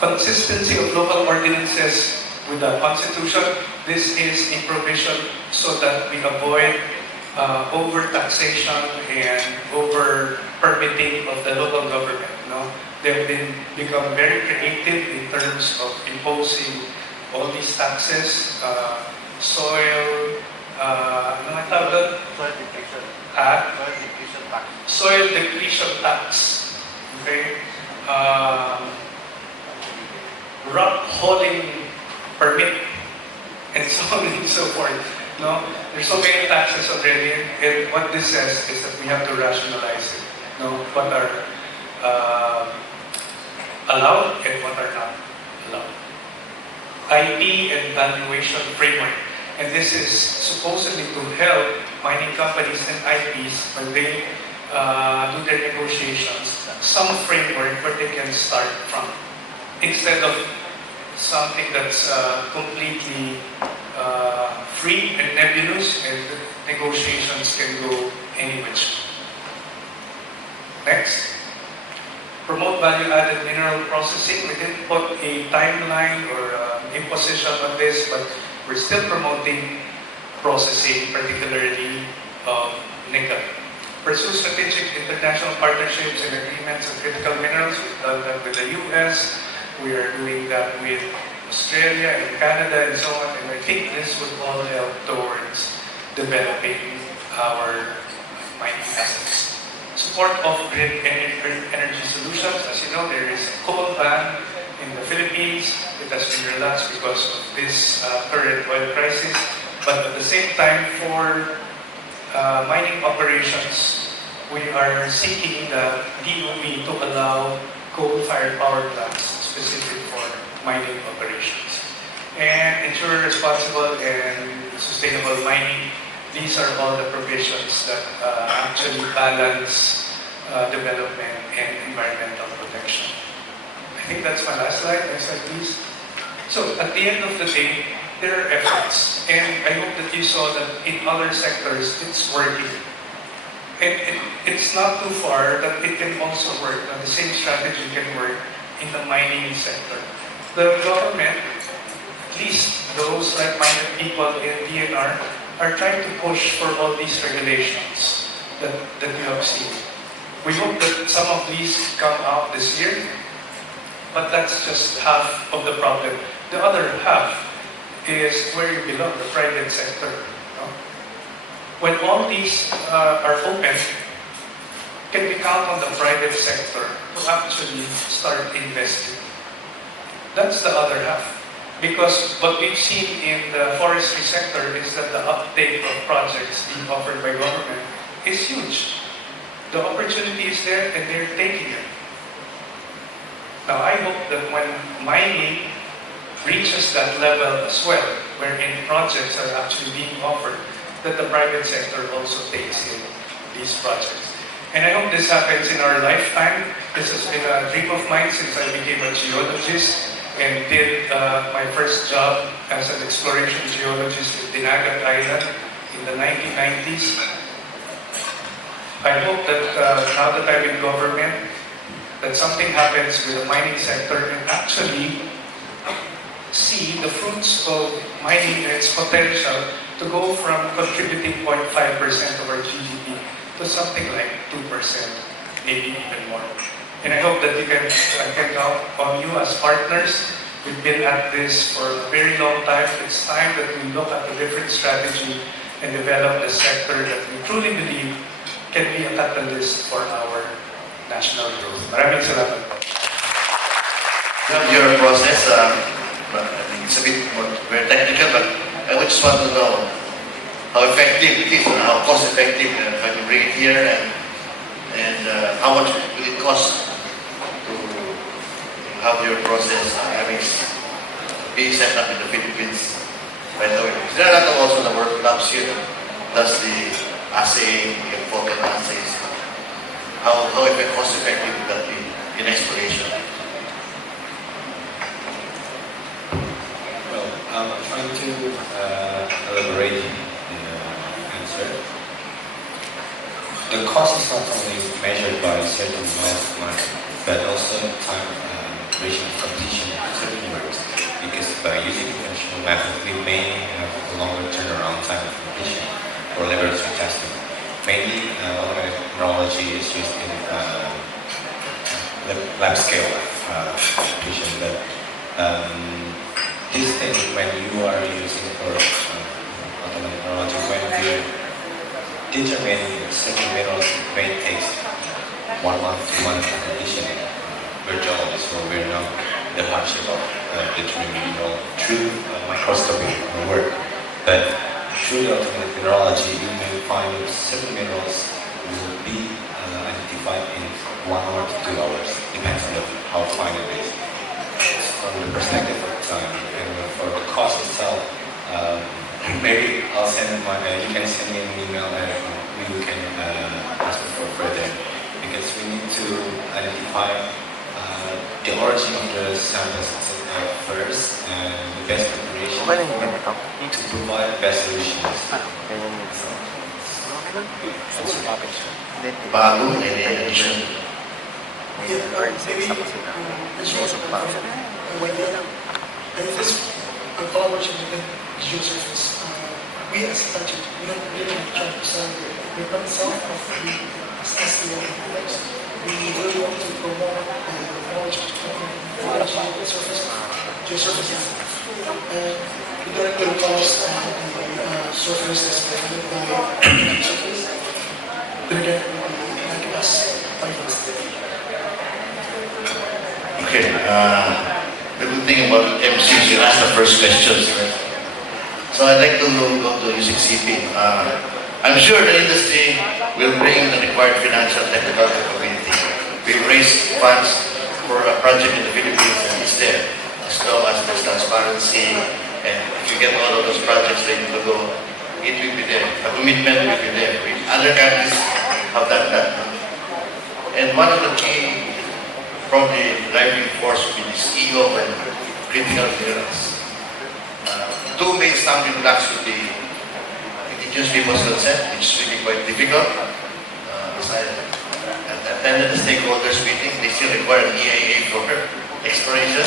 Consistency of local ordinances with the Constitution. This is a provision so that we avoid over-taxation and over-permitting of the local government. They've become very creative in terms of imposing all these taxes, soil, soil soil depletion tax, okay? Rock hauling permit, and so on and so forth. No, there's so many taxes already, and what this says is that we have to rationalize it. No, what are allowed and what are not allowed. IP and valuation framework, and this is supposedly to help mining companies and IPs when they do their negotiations, some framework where they can start from, instead of something that's completely free and nebulous, and negotiations can go any which. Next. Promote value-added mineral processing. We didn't put a timeline or imposition on this, but we're still promoting processing, particularly of nickel. Pursue strategic international partnerships and agreements on critical minerals. We've done that with the US. We are doing that with Australia and Canada and so on. And I think this would all help towards developing our mining assets. Support off-grid energy solutions. As you know, there is a coal ban in the Philippines. It has been relaxed because of this current oil crisis. But at the same time, for mining operations, we are seeking the DOE to allow coal-fired power plants specific for mining operations. And ensure responsible and sustainable mining. These are all the provisions that actually balance development and environmental protection. I think that's my last slide. Next slide, please. So, at the end of the day, there are efforts. And I hope that you saw that in other sectors, it's working. And it's not too far that it can also work. That the same strategy can work in the mining sector. The government, at least those like-minded people in DENR, are trying to push for all these regulations that you have seen. We hope that some of these come out this year, but that's just half of the problem. The other half is where you belong, the private sector. No? When all these are open, can we count on the private sector to actually start investing? That's the other half. Because what we've seen in the forestry sector is that the uptake of projects being offered by government is huge. The opportunity is there and they're taking it. Now I hope that when mining reaches that level as well, wherein projects are actually being offered, that the private sector also takes in these projects. And I hope this happens in our lifetime. This has been a dream of mine since I became a geologist and did my first job as an exploration geologist in Dinagat Island in the 1990s. I hope that now that I'm in government, that something happens with the mining sector and actually see the fruits of mining and its potential to go from contributing 0.5% of our GDP to something like 2%, maybe even more. And I hope that I can count on you as partners. We've been at this for a very long time. It's time that we look at a different strategy and develop the sector that we truly believe can be a catalyst for our national growth. Maraming salamat po. Your process, it's a bit more, very technical, but I would just want to know how effective it is and how cost effective if I can bring it here and how much will it cost to have your process be set up in the Philippines. By the way, there are also the work labs here. That's the assay, the photo assays. How cost effective would that be in exploration? Well, I'm trying to elaborate in the answer. The cost is not only measured by certain amounts of money, but also time duration of completion of certain works. Because by using conventional method, we may have a longer turnaround time of completion for laboratory testing. Mainly, mineralogy is used in lab scale completion, but this thing, when you are using for automatic mineralogy, when you determine certain minerals, it may take 1 month, 2 months conditioning. We're jobless, so we're not the hardship of determining true microscopic work. But through the automated mineralogy, you may find certain minerals will be identified in 1 hour to 2 hours, depends on how fine it is. From the perspective of time and for the cost itself, maybe I'll send you can send me an email and we can ask for further, because we need to identify the origin of the samples first and the best preparation to provide best solutions. Bago, any addition? And this collaboration with Geoservices, we as Hitachi, we don't really try to sell the equipment itself of the STL products. We really want to promote the knowledge of Geoservices. And we don't include costs and the surface that's provided by surface. Then again, we like us by us. Okay, the good thing about MCs, you ask the first questions, right? So I'd like to go to Usec CP. I'm sure the industry will bring the required financial technical capability. We raised funds for a project in the Philippines and it's there. As long as there's transparency and if you get all of those projects ready to go, it will be there. A commitment will be there. Other countries have done that. And one of the key probably driving force will be this EO and critical clearance. Two main stumbling blocks would be indigenous people's consent, which is really quite difficult. I've attended the stakeholders meeting, they still require an EIA for exploration.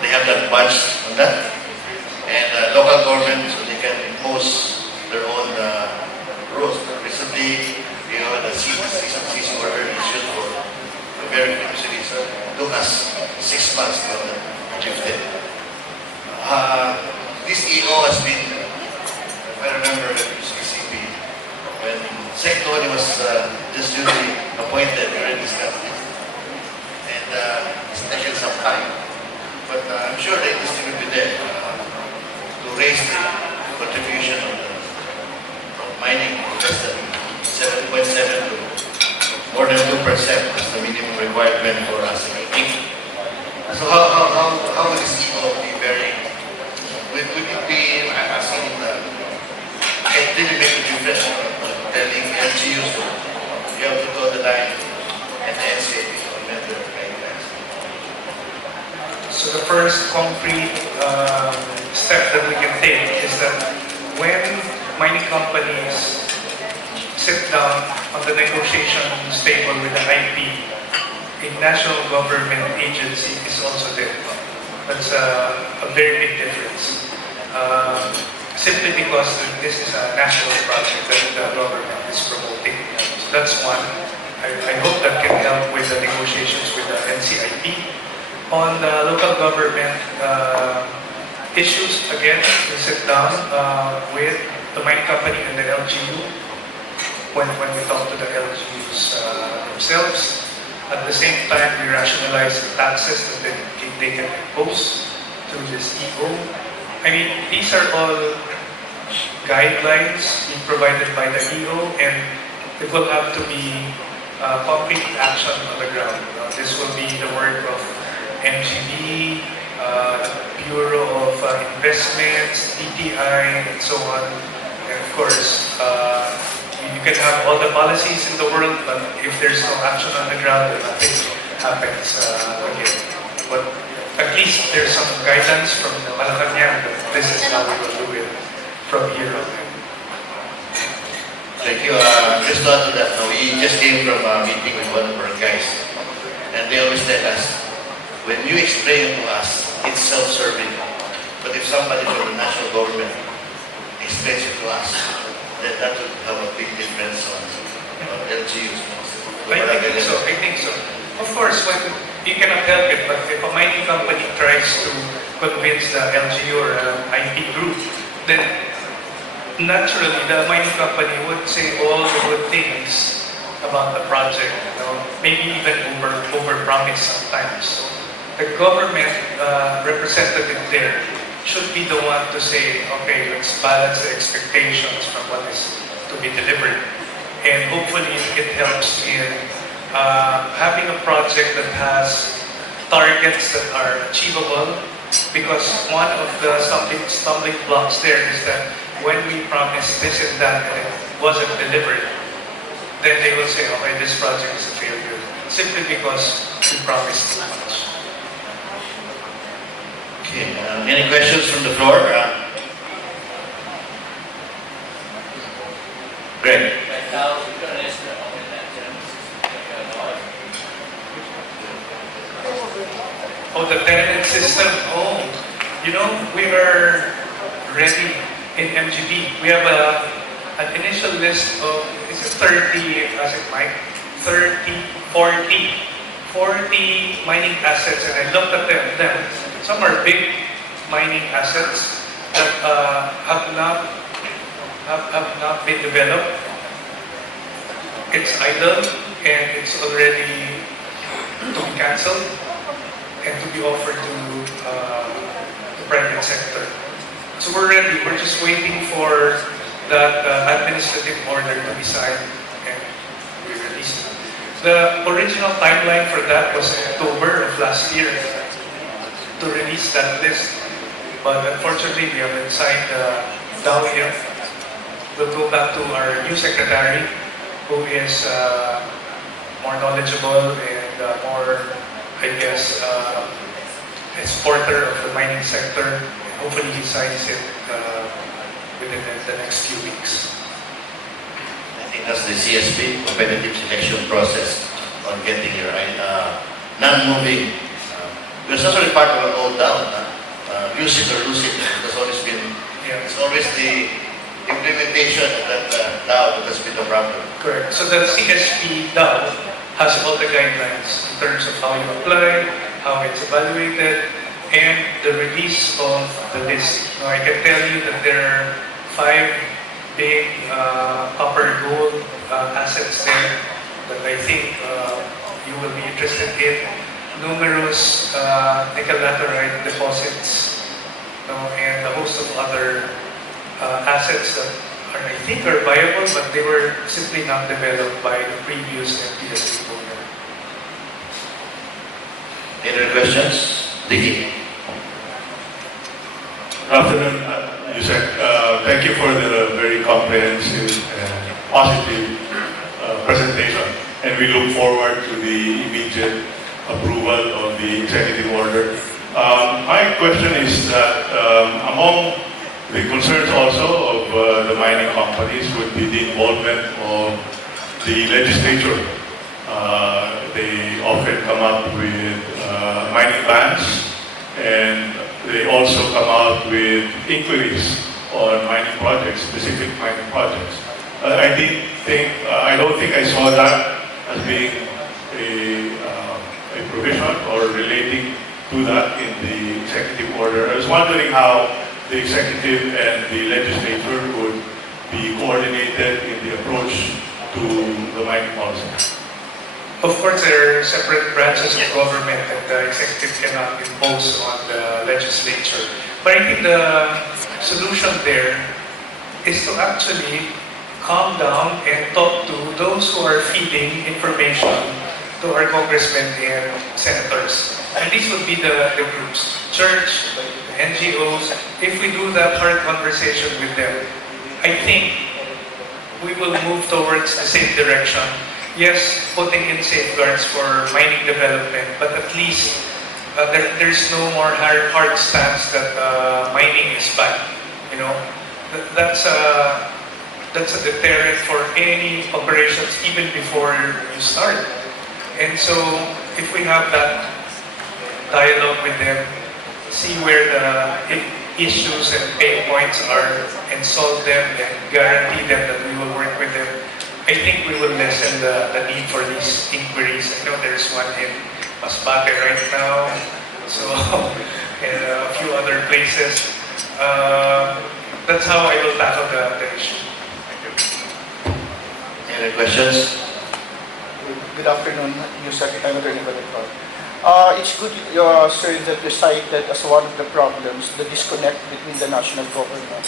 They have that badge on that. And local government, so they can impose their own rules. Recently, the cease order issued for very previously, so it took us 6 months to lift it. This EO has been, if I remember, UCCP, when Secretary was just newly appointed, we already discussed it. And it's taken some time. But I'm sure the industry will be there to raise the contribution of mining less than 7.7 to more than 2% is the minimum requirement for us. So how will this EO be very, would it be, I've seen it really make a difference telling LGUs to you have to go the line and the NCA to implement their guidelines. So the first concrete step that we can take is that when mining companies sit down on the negotiation table with the IP, a national government agency is also there. That's a very big difference. Simply because this is a national project that the government is promoting. So that's one. I hope that can help with the negotiations with the NCIP. On the local government issues, again, we sit down with the mining company and the LGU when we talk to the LGUs themselves. At the same time, we rationalize the taxes that they can impose through this EO. I mean, these are all guidelines being provided by the EO, and it will have to be concrete action on the ground. This will be the work of MGB, Bureau of Investments, DTI, and so on. And of course, you can have all the policies in the world, but if there's no action on the ground, then nothing happens again. But at least there's some guidance from the Malacanang that this is how we will do it from here on. Thank you. Just to add to that, we just came from a meeting with one of our guys, and they always tell us, when you explain to us, it's self-serving. But if somebody from the national government explains it to us, then that would have a big difference on LGUs. I think so. Of course, you cannot help it, but if a mining company tries to convince the LGU or IP group, then naturally the mining company would say all the good things about the project, maybe even over-promise sometimes. The government representative there should be the one to say, okay, let's balance the expectations from what is to be delivered. And hopefully it helps in having a project that has targets that are achievable, because one of the stumbling blocks there is that when we promise this and that and it wasn't delivered, then they will say, okay, this project is a failure, simply because we promised too much. Okay, any questions from the floor? Greg. Oh, the tenant system. Oh, we are ready in MGB. We have an initial list of, is it 30, as it might, 30, 40 mining assets, and I looked at them. Some are big mining assets that have not been developed. It's idle and it's already to be cancelled and to be offered to the private sector. So we're ready. We're just waiting for that administrative order to be signed and we release it. The original timeline for that was October of last year to release that list. But unfortunately, we haven't signed the DAO yet. We'll go back to our new secretary, who is more knowledgeable and more, I guess, a supporter of the mining sector. Hopefully he signs it within the next few weeks. I think that's the CSP, competitive selection process, on getting your non-moving. Because that's already part of our old DAO. Use it or lose it. That's always been, it's always the implementation of that DAO that has been the problem. Correct. So the CSP DAO has all the guidelines in terms of how you apply, how it's evaluated, and the release of the list. Now, I can tell you that there are 5 big copper gold assets there that I think you will be interested in. Numerous nickel laterite deposits, and a host of other assets that I think are viable, but they were simply not developed by the previous MPSC owner. Any other questions? Digi. Good afternoon, Usec. Thank you for the very comprehensive and positive presentation, and we look forward to the immediate approval of the executive order. My question is that among the concerns also of the mining companies would be the involvement of the legislature. They often come up with mining bans, and they also come out with inquiries on mining projects, specific mining projects. I don't think I saw that as being a provision or relating to that in the executive order. I was wondering how the executive and the legislature would be coordinated in the approach to the mining policy. Of course, there are separate branches of government that the executive cannot impose on the legislature. But I think the solution there is to actually calm down and talk to those who are feeding information to our congressmen and senators. And these would be the groups, church, the NGOs. If we do that hard conversation with them, I think we will move towards the same direction. Yes, putting in safeguards for mining development, but at least there's no more hard stance that mining is bad. That's a deterrent for any operations even before you start. And so, if we have that dialogue with them, see where the issues and pain points are, and solve them, and guarantee them that we will work with them, I think we will lessen the need for these inquiries. I know there's one in Masbate right now, so and a few other places. That's how I will tackle the issue. Thank you. Any other questions? Good afternoon, Usec. I'm Attorney Balitor. It's good, sir, that you cited as one of the problems the disconnect between the national government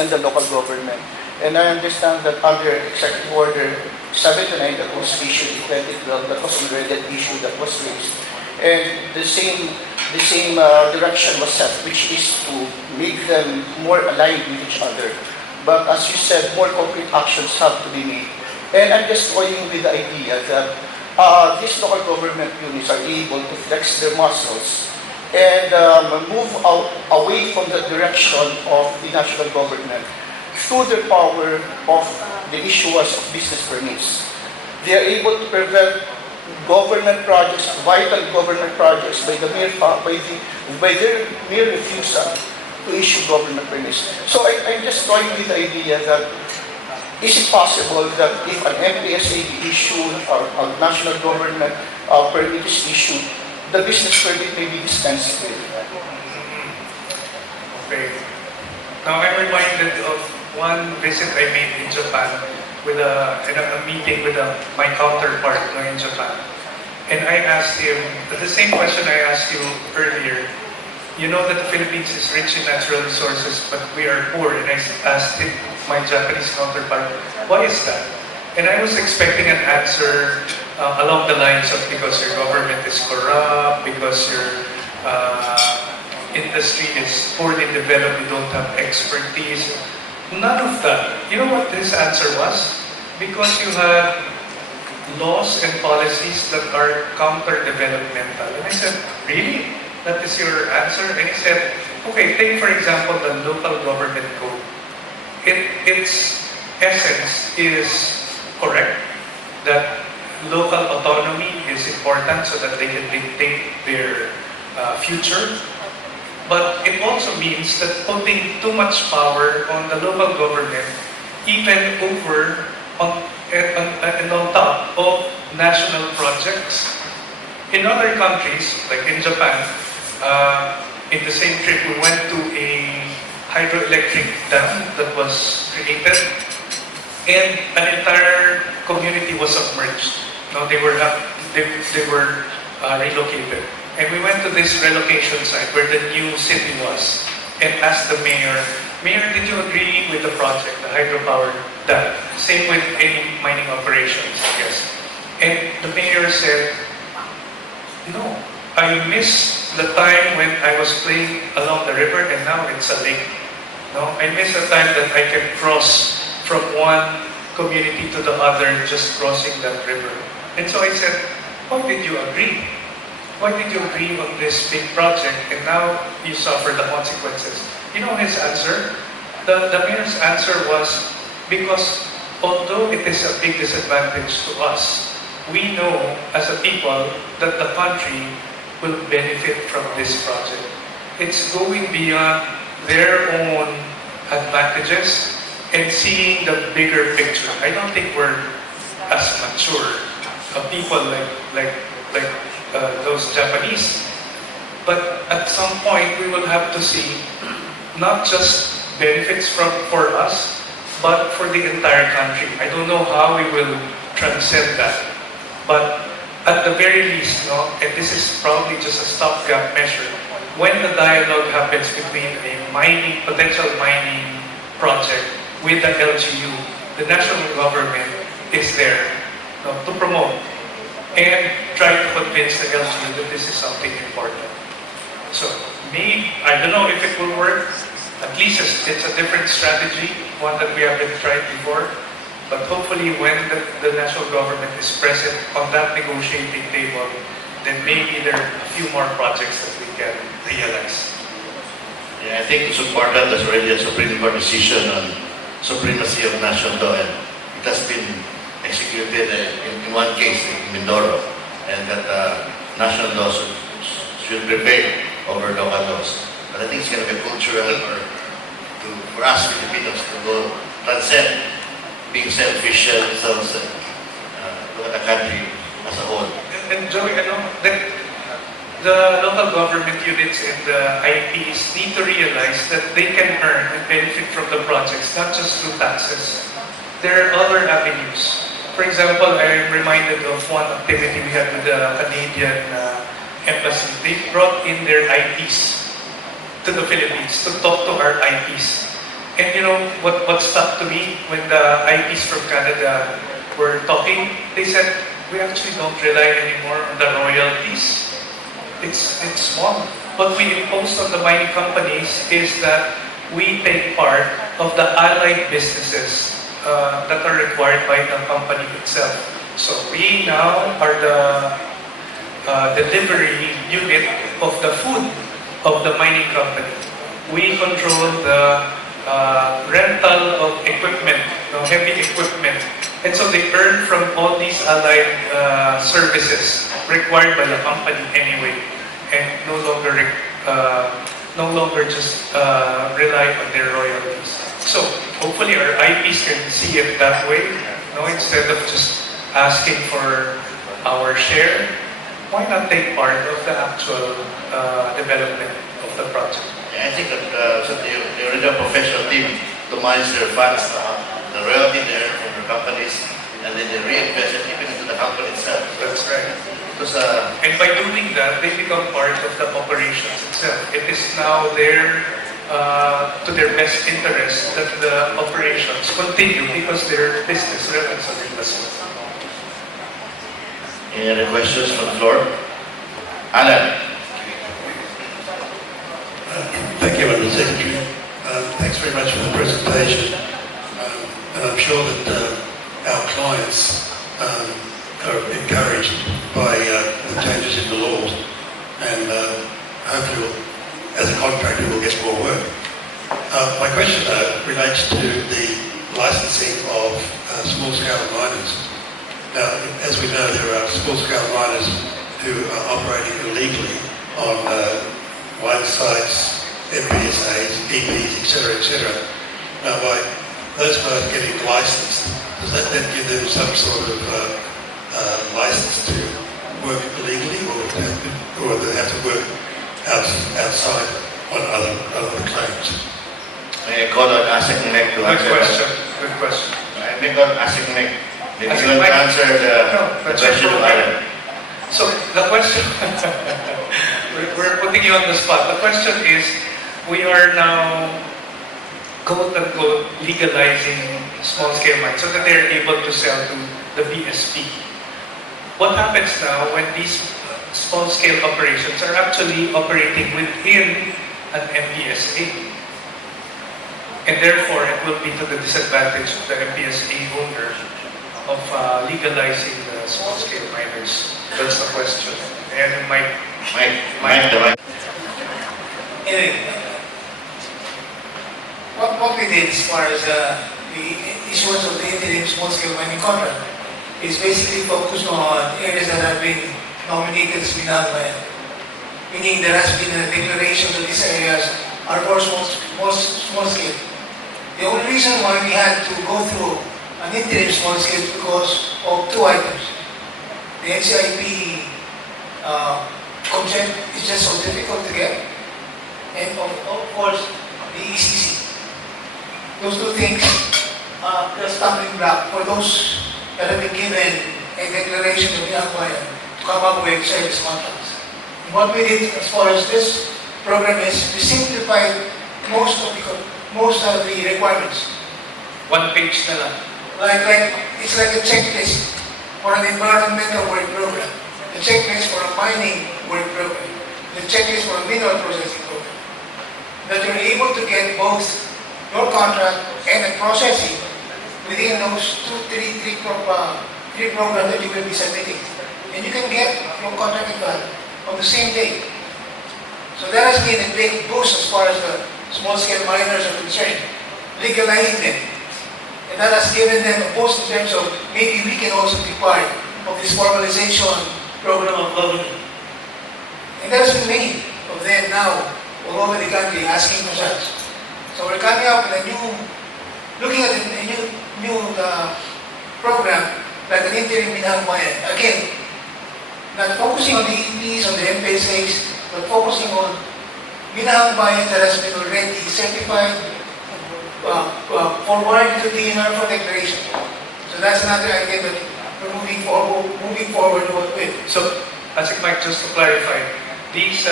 and the local government. And I understand that under Executive Order 79 that was issued in 2012, that was already an issue that was raised. And the same direction was set, which is to make them more aligned with each other. But as you said, more concrete actions have to be made. And I'm just toying with the idea that these local government units are able to flex their muscles and move out away from the direction of the national government through the power of the issuance of business permits. They are able to prevent government projects, vital government projects, by their mere refusal to issue government permits. So I'm just toying with the idea that is it possible that if an MPSA issued or a national government permit is issued, the business permit may be dispensed with? Okay. Now I'm reminded of one visit I made in Japan with a meeting with my counterpart in Japan. And I asked him the same question I asked you earlier. You know that the Philippines is rich in natural resources, but we are poor. And I asked him, my Japanese counterpart, why is that? And I was expecting an answer along the lines of because your government is corrupt, because your industry is poorly developed, you don't have expertise. None of that. You know what his answer was? Because you have laws and policies that are counter-developmental. And I said, really? That is your answer? And he said, okay, take for example the local government code. Its essence is correct, that local autonomy is important so that they can dictate their future. But it also means that putting too much power on the local government, even over and on top of national projects. In other countries, like in Japan, in the same trip, we went to a hydroelectric dam that was created, and an entire community was submerged. No, they were relocated, and we went to this relocation site where the new city was, and asked the mayor, did you agree with the project, the hydropower dam? Same with any mining operations, I guess. And the mayor said, no, I miss the time when I was playing along the river and now it's a lake. No, I miss the time that I can cross from one community to the other just crossing that river. And so I said, why did you agree? Why did you agree on this big project and now you suffer the consequences? You know his answer? The mayor's answer was, because although it is a big disadvantage to us, we know as a people that the country will benefit from this project. It's going beyond their own advantages and seeing the bigger picture. I don't think we're as mature people like those Japanese. But at some point, we will have to see not just benefits for us, but for the entire country. I don't know how we will transcend that. But at the very least, and this is probably just a stopgap measure, when the dialogue happens between a potential mining project with the LGU, the national government is there to promote and try to convince the LGU that this is something important. So maybe, I don't know if it will work. At least it's a different strategy, one that we haven't tried before. But hopefully when the national government is present on that negotiating table, then maybe there are a few more projects that we can realize. Yeah, I think it's important. There's already a Supreme Court decision on supremacy of national law, and it has been executed in one case in Mindoro, and that national laws should prevail over local laws. But I think it's going to be cultural for us Filipinos to go transcend being selfish themselves, look at the country as a whole. And Joey, the local government units and the IPs need to realize that they can earn and benefit from the projects, not just through taxes. There are other avenues. For example, I'm reminded of one activity we had with the Canadian embassy. They brought in their IPs to the Philippines to talk to our IPs. And you know what stuck to me when the IPs from Canada were talking? They said, we actually don't rely anymore on the royalties. It's small. What we imposed on the mining companies is that we take part of the allied businesses that are required by the company itself. So we now are the delivery unit of the food of the mining company. We control the rental of equipment, heavy equipment. And so they earn from all these allied services required by the company anyway, and no longer just rely on their royalties. So hopefully our IPs can see it that way, instead of just asking for our share. Why not take part of the actual development of the project? I think that they already have a professional team to manage their funds, the royalty there from the companies, and then they reinvest it even into the company itself. That's right. Because, And by doing that, they become part of the operations itself. It is now to their best interest that the operations continue because their business runs on their business. any other questions from the floor? Alan. Thank you, Undersecretary. Thanks very much for the presentation. And I'm sure that our clients are encouraged by the changes in the laws, and hopefully, as a contractor, we'll get more work. My question relates to the licensing of small-scale miners. Now, as we know, there are small-scale miners who are operating illegally on mine sites, MPSAs, EPs, etc. Now, by those guys getting licensed, does that then give them some sort of license to work illegally, or do they have to work outside on other claims? May I call on Usec to answer that? Good question. I may call on Usec. Maybe Usec, you want to answer the question to Alan. So the question, we're putting you on the spot. The question is, we are now quote-unquote legalizing small-scale mines so that they're able to sell to the BSP. What happens now when these small-scale operations are actually operating within an MPSA? And therefore, it will be to the disadvantage of the MPSA owner of legalizing the small-scale miners. That's the question. And Mike. Anyway, what we did as far as the issuance of the interim small-scale mining contract is basically focused on areas that have been nominated as Minalmayan. Meaning there has been a declaration that these areas are for small-scale. The only reason why we had to go through an interim small-scale is because of two items. The NCIP consent is just so difficult to get, and of course the ECC. Those two things are the stumbling block for those that have been given a declaration of Minalmayan to come up with service contracts. And what we did as far as this program is, we simplified most of the requirements. One page na lang. It's like a checklist for an environmental work program, the checklist for a mining work program, the checklist for a mineral processing program. That you're able to get both your contract and the processing within those three programs that you will be submitting. And you can get your contract done on the same day. So that has been a big boost as far as the small-scale miners are concerned, legalizing them. And that has given them a boost in terms of maybe we can also be part of this formalization program of government. And there's been many of them now all over the country asking for such. So we're coming up with looking at a new program like an interim Minalmayan. Again, not focusing on the EPs, on the MPSAs, but focusing on Minalmayan that has been already certified, forwarded to DENR for declaration. So So that's another idea that we're moving forward with. So, Asik Mike, just to clarify, these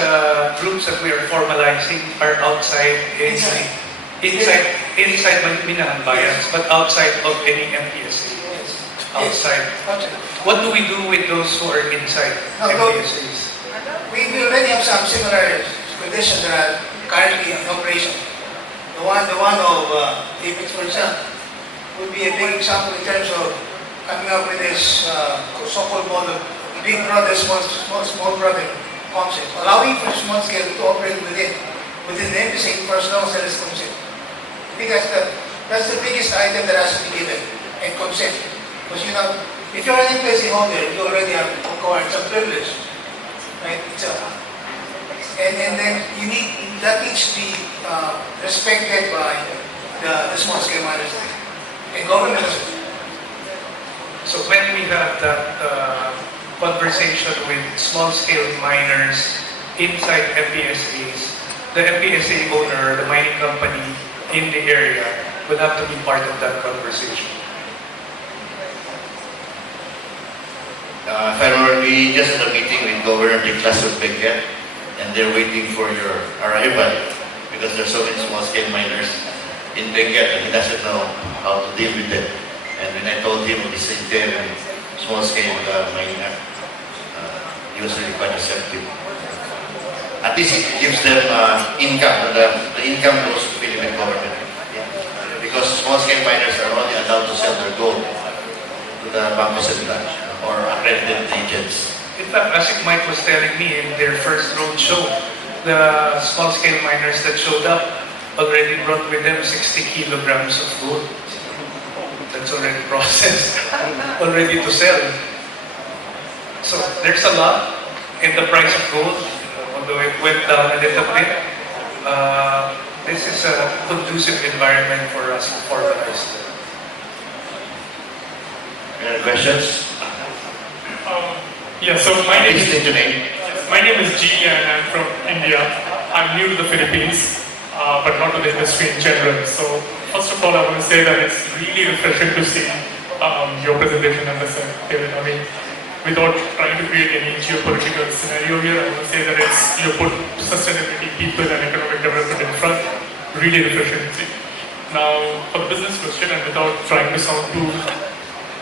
groups that we are formalizing are outside Minahan Bayans, but outside of any MPSA. Outside. What do we do with those who are inside MPSAs? We already have some similar conditions that are currently in operation. The one of Apex, for example, would be a big example in terms of coming up with this so-called model, big brother, small brother concept, allowing for small scale to operate within the MPSA personal sales concept. I think that's the biggest item that has to be given, and consent. Because if you're an MPSA holder, you already have acquired some privilege, right? And then that needs to be respected by the small scale miners and government as well. So when we have that conversation with small-scale miners inside MPSAs, the MPSA owner, the mining company in the area, will have to be part of that conversation. If I remember, we just had a meeting with Governor Declas of Benguet, and they're waiting for your arrival because there's so many small-scale miners in Benguet and he doesn't know how to deal with them. And when I told him of this interim small-scale mining act, he was really quite receptive. At least it gives them income. The income goes to the Philippine government. Yeah. Because small-scale miners are only allowed to sell their gold to the Banco Central or accredited agents. In fact, Asik Mike was telling me in their first road show, the small-scale miners that showed up already brought with them 60 kilograms of gold. That's already processed, already to sell. So there's a lot in the price of gold, although it went down a little bit. This is a conducive environment for us to formalize. Any questions? Yeah, so my name is G and I'm from India. I'm new to the Philippines, but not to the industry in general. So first of all, I want to say that it's really refreshing to see your presentation, David. I mean, without trying to create any geopolitical scenario here, I want to say that you put sustainability, people and economic development in front. Really refreshing to see. Now, for the business question, and without trying to sound too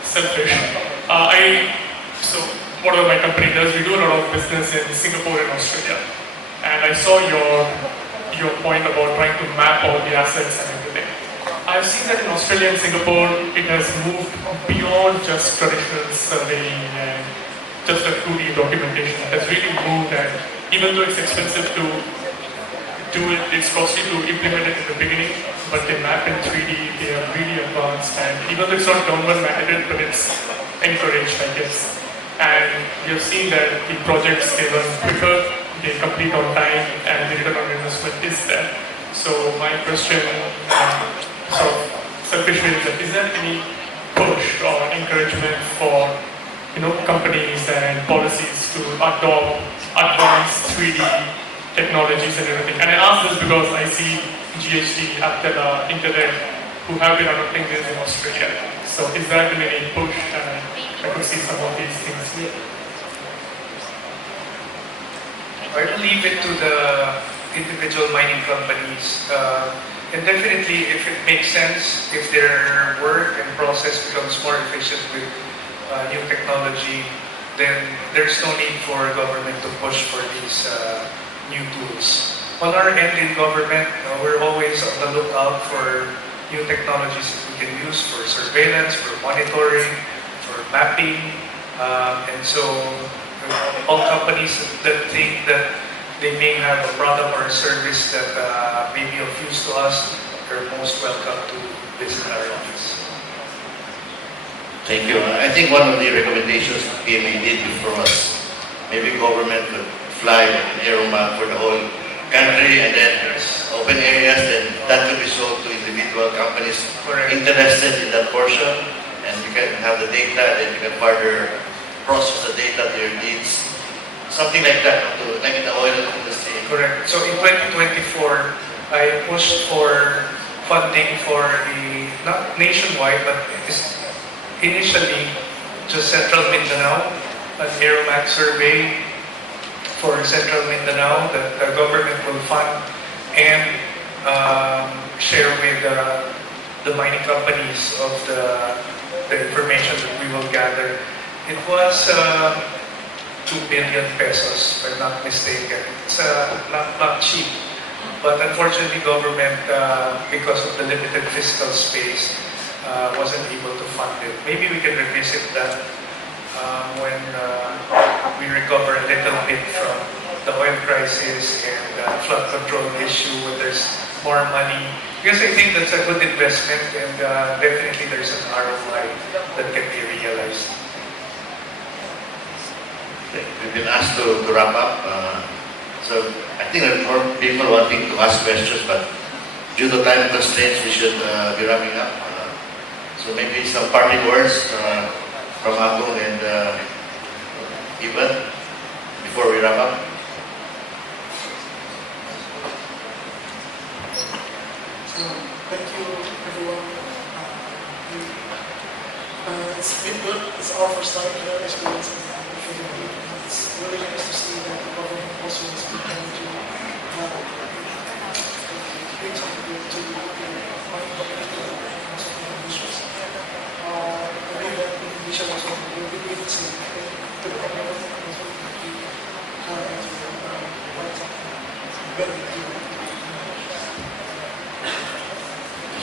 selfish, so whatever my company does, we do a lot of business in Singapore and Australia. And I saw your point about trying to map all the assets and everything. I've seen that in Australia and Singapore, it has moved beyond just traditional surveying and just a 2D documentation. It has really moved, and even though it's expensive to do it, it's costly to implement it in the beginning, but they map in 3D, they are really advanced, and even though it's not government mandated, but it's encouraged, I guess. And we have seen that the projects, they run quicker, they complete on time, and the return on investment is there. So my question, sort of selfishly, is there any push or encouragement for companies and policies to adopt advanced 3D technologies and everything? And I ask this because I see GHD, Aptela, Internet, who have been adopting this in Australia. So is there been any push, and I could see some of these things here? I'll leave it to the individual mining companies. And definitely, if it makes sense, if their work and process becomes more efficient with new technology, then there's no need for government to push for these new tools. On our end in government, we're always on the lookout for new technologies that we can use for surveillance, for monitoring, for mapping, and so all companies that think that they may have a product or a service that may be of use to us, are most welcome to visit our office. Thank you. I think one of the recommendations PMA did before us, maybe government could fly an aero map for the whole country and then open areas, then that could be sold to individual companies interested in that portion, and you can have the data, then you can further process the data to your needs. Something like that, like in the oil industry. Correct. So in 2024, I pushed for funding for not nationwide, but initially just Central Mindanao, an Aeromax survey for Central Mindanao that the government will fund and share with the mining companies of the information that we will gather. It was 2 billion pesos, if I'm not mistaken. It's not cheap. But unfortunately, government, because of the limited fiscal space, wasn't able to fund it. Maybe we can revisit that when we recover a little bit from the oil crisis and flood control issue, when there's more money. Because I think that's a good investment and definitely there's an ROI that can be realized. Okay, we've been asked to wrap up. So I think there are more people wanting to ask questions, but due to time constraints, we should be wrapping up. So maybe some parting words from Agong and Ivan before we wrap up. Thank you, everyone. It's been good. It's our first time experiencing the Philippines. It's really nice to see that the government also is trying to bring something to the mining community and also the industries. I believe that Indonesia also will be able to see the government also will be trying to provide something better than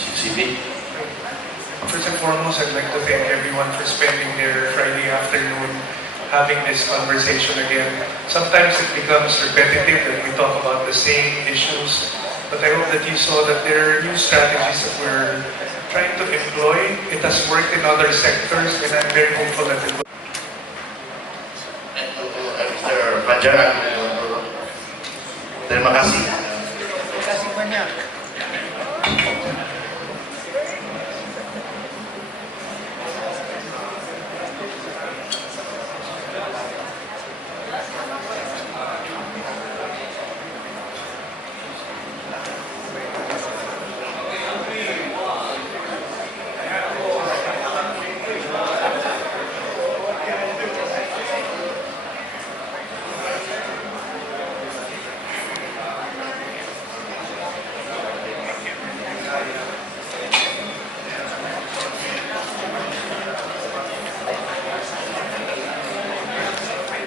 CCP. First and foremost, I'd like to thank everyone for spending their Friday afternoon having this conversation again. Sometimes it becomes repetitive that we talk about the same issues, but I hope that you saw that there are new strategies that we're trying to employ. It has worked in other sectors, and I'm very hopeful that it will. Mr. Fajar, terima kasih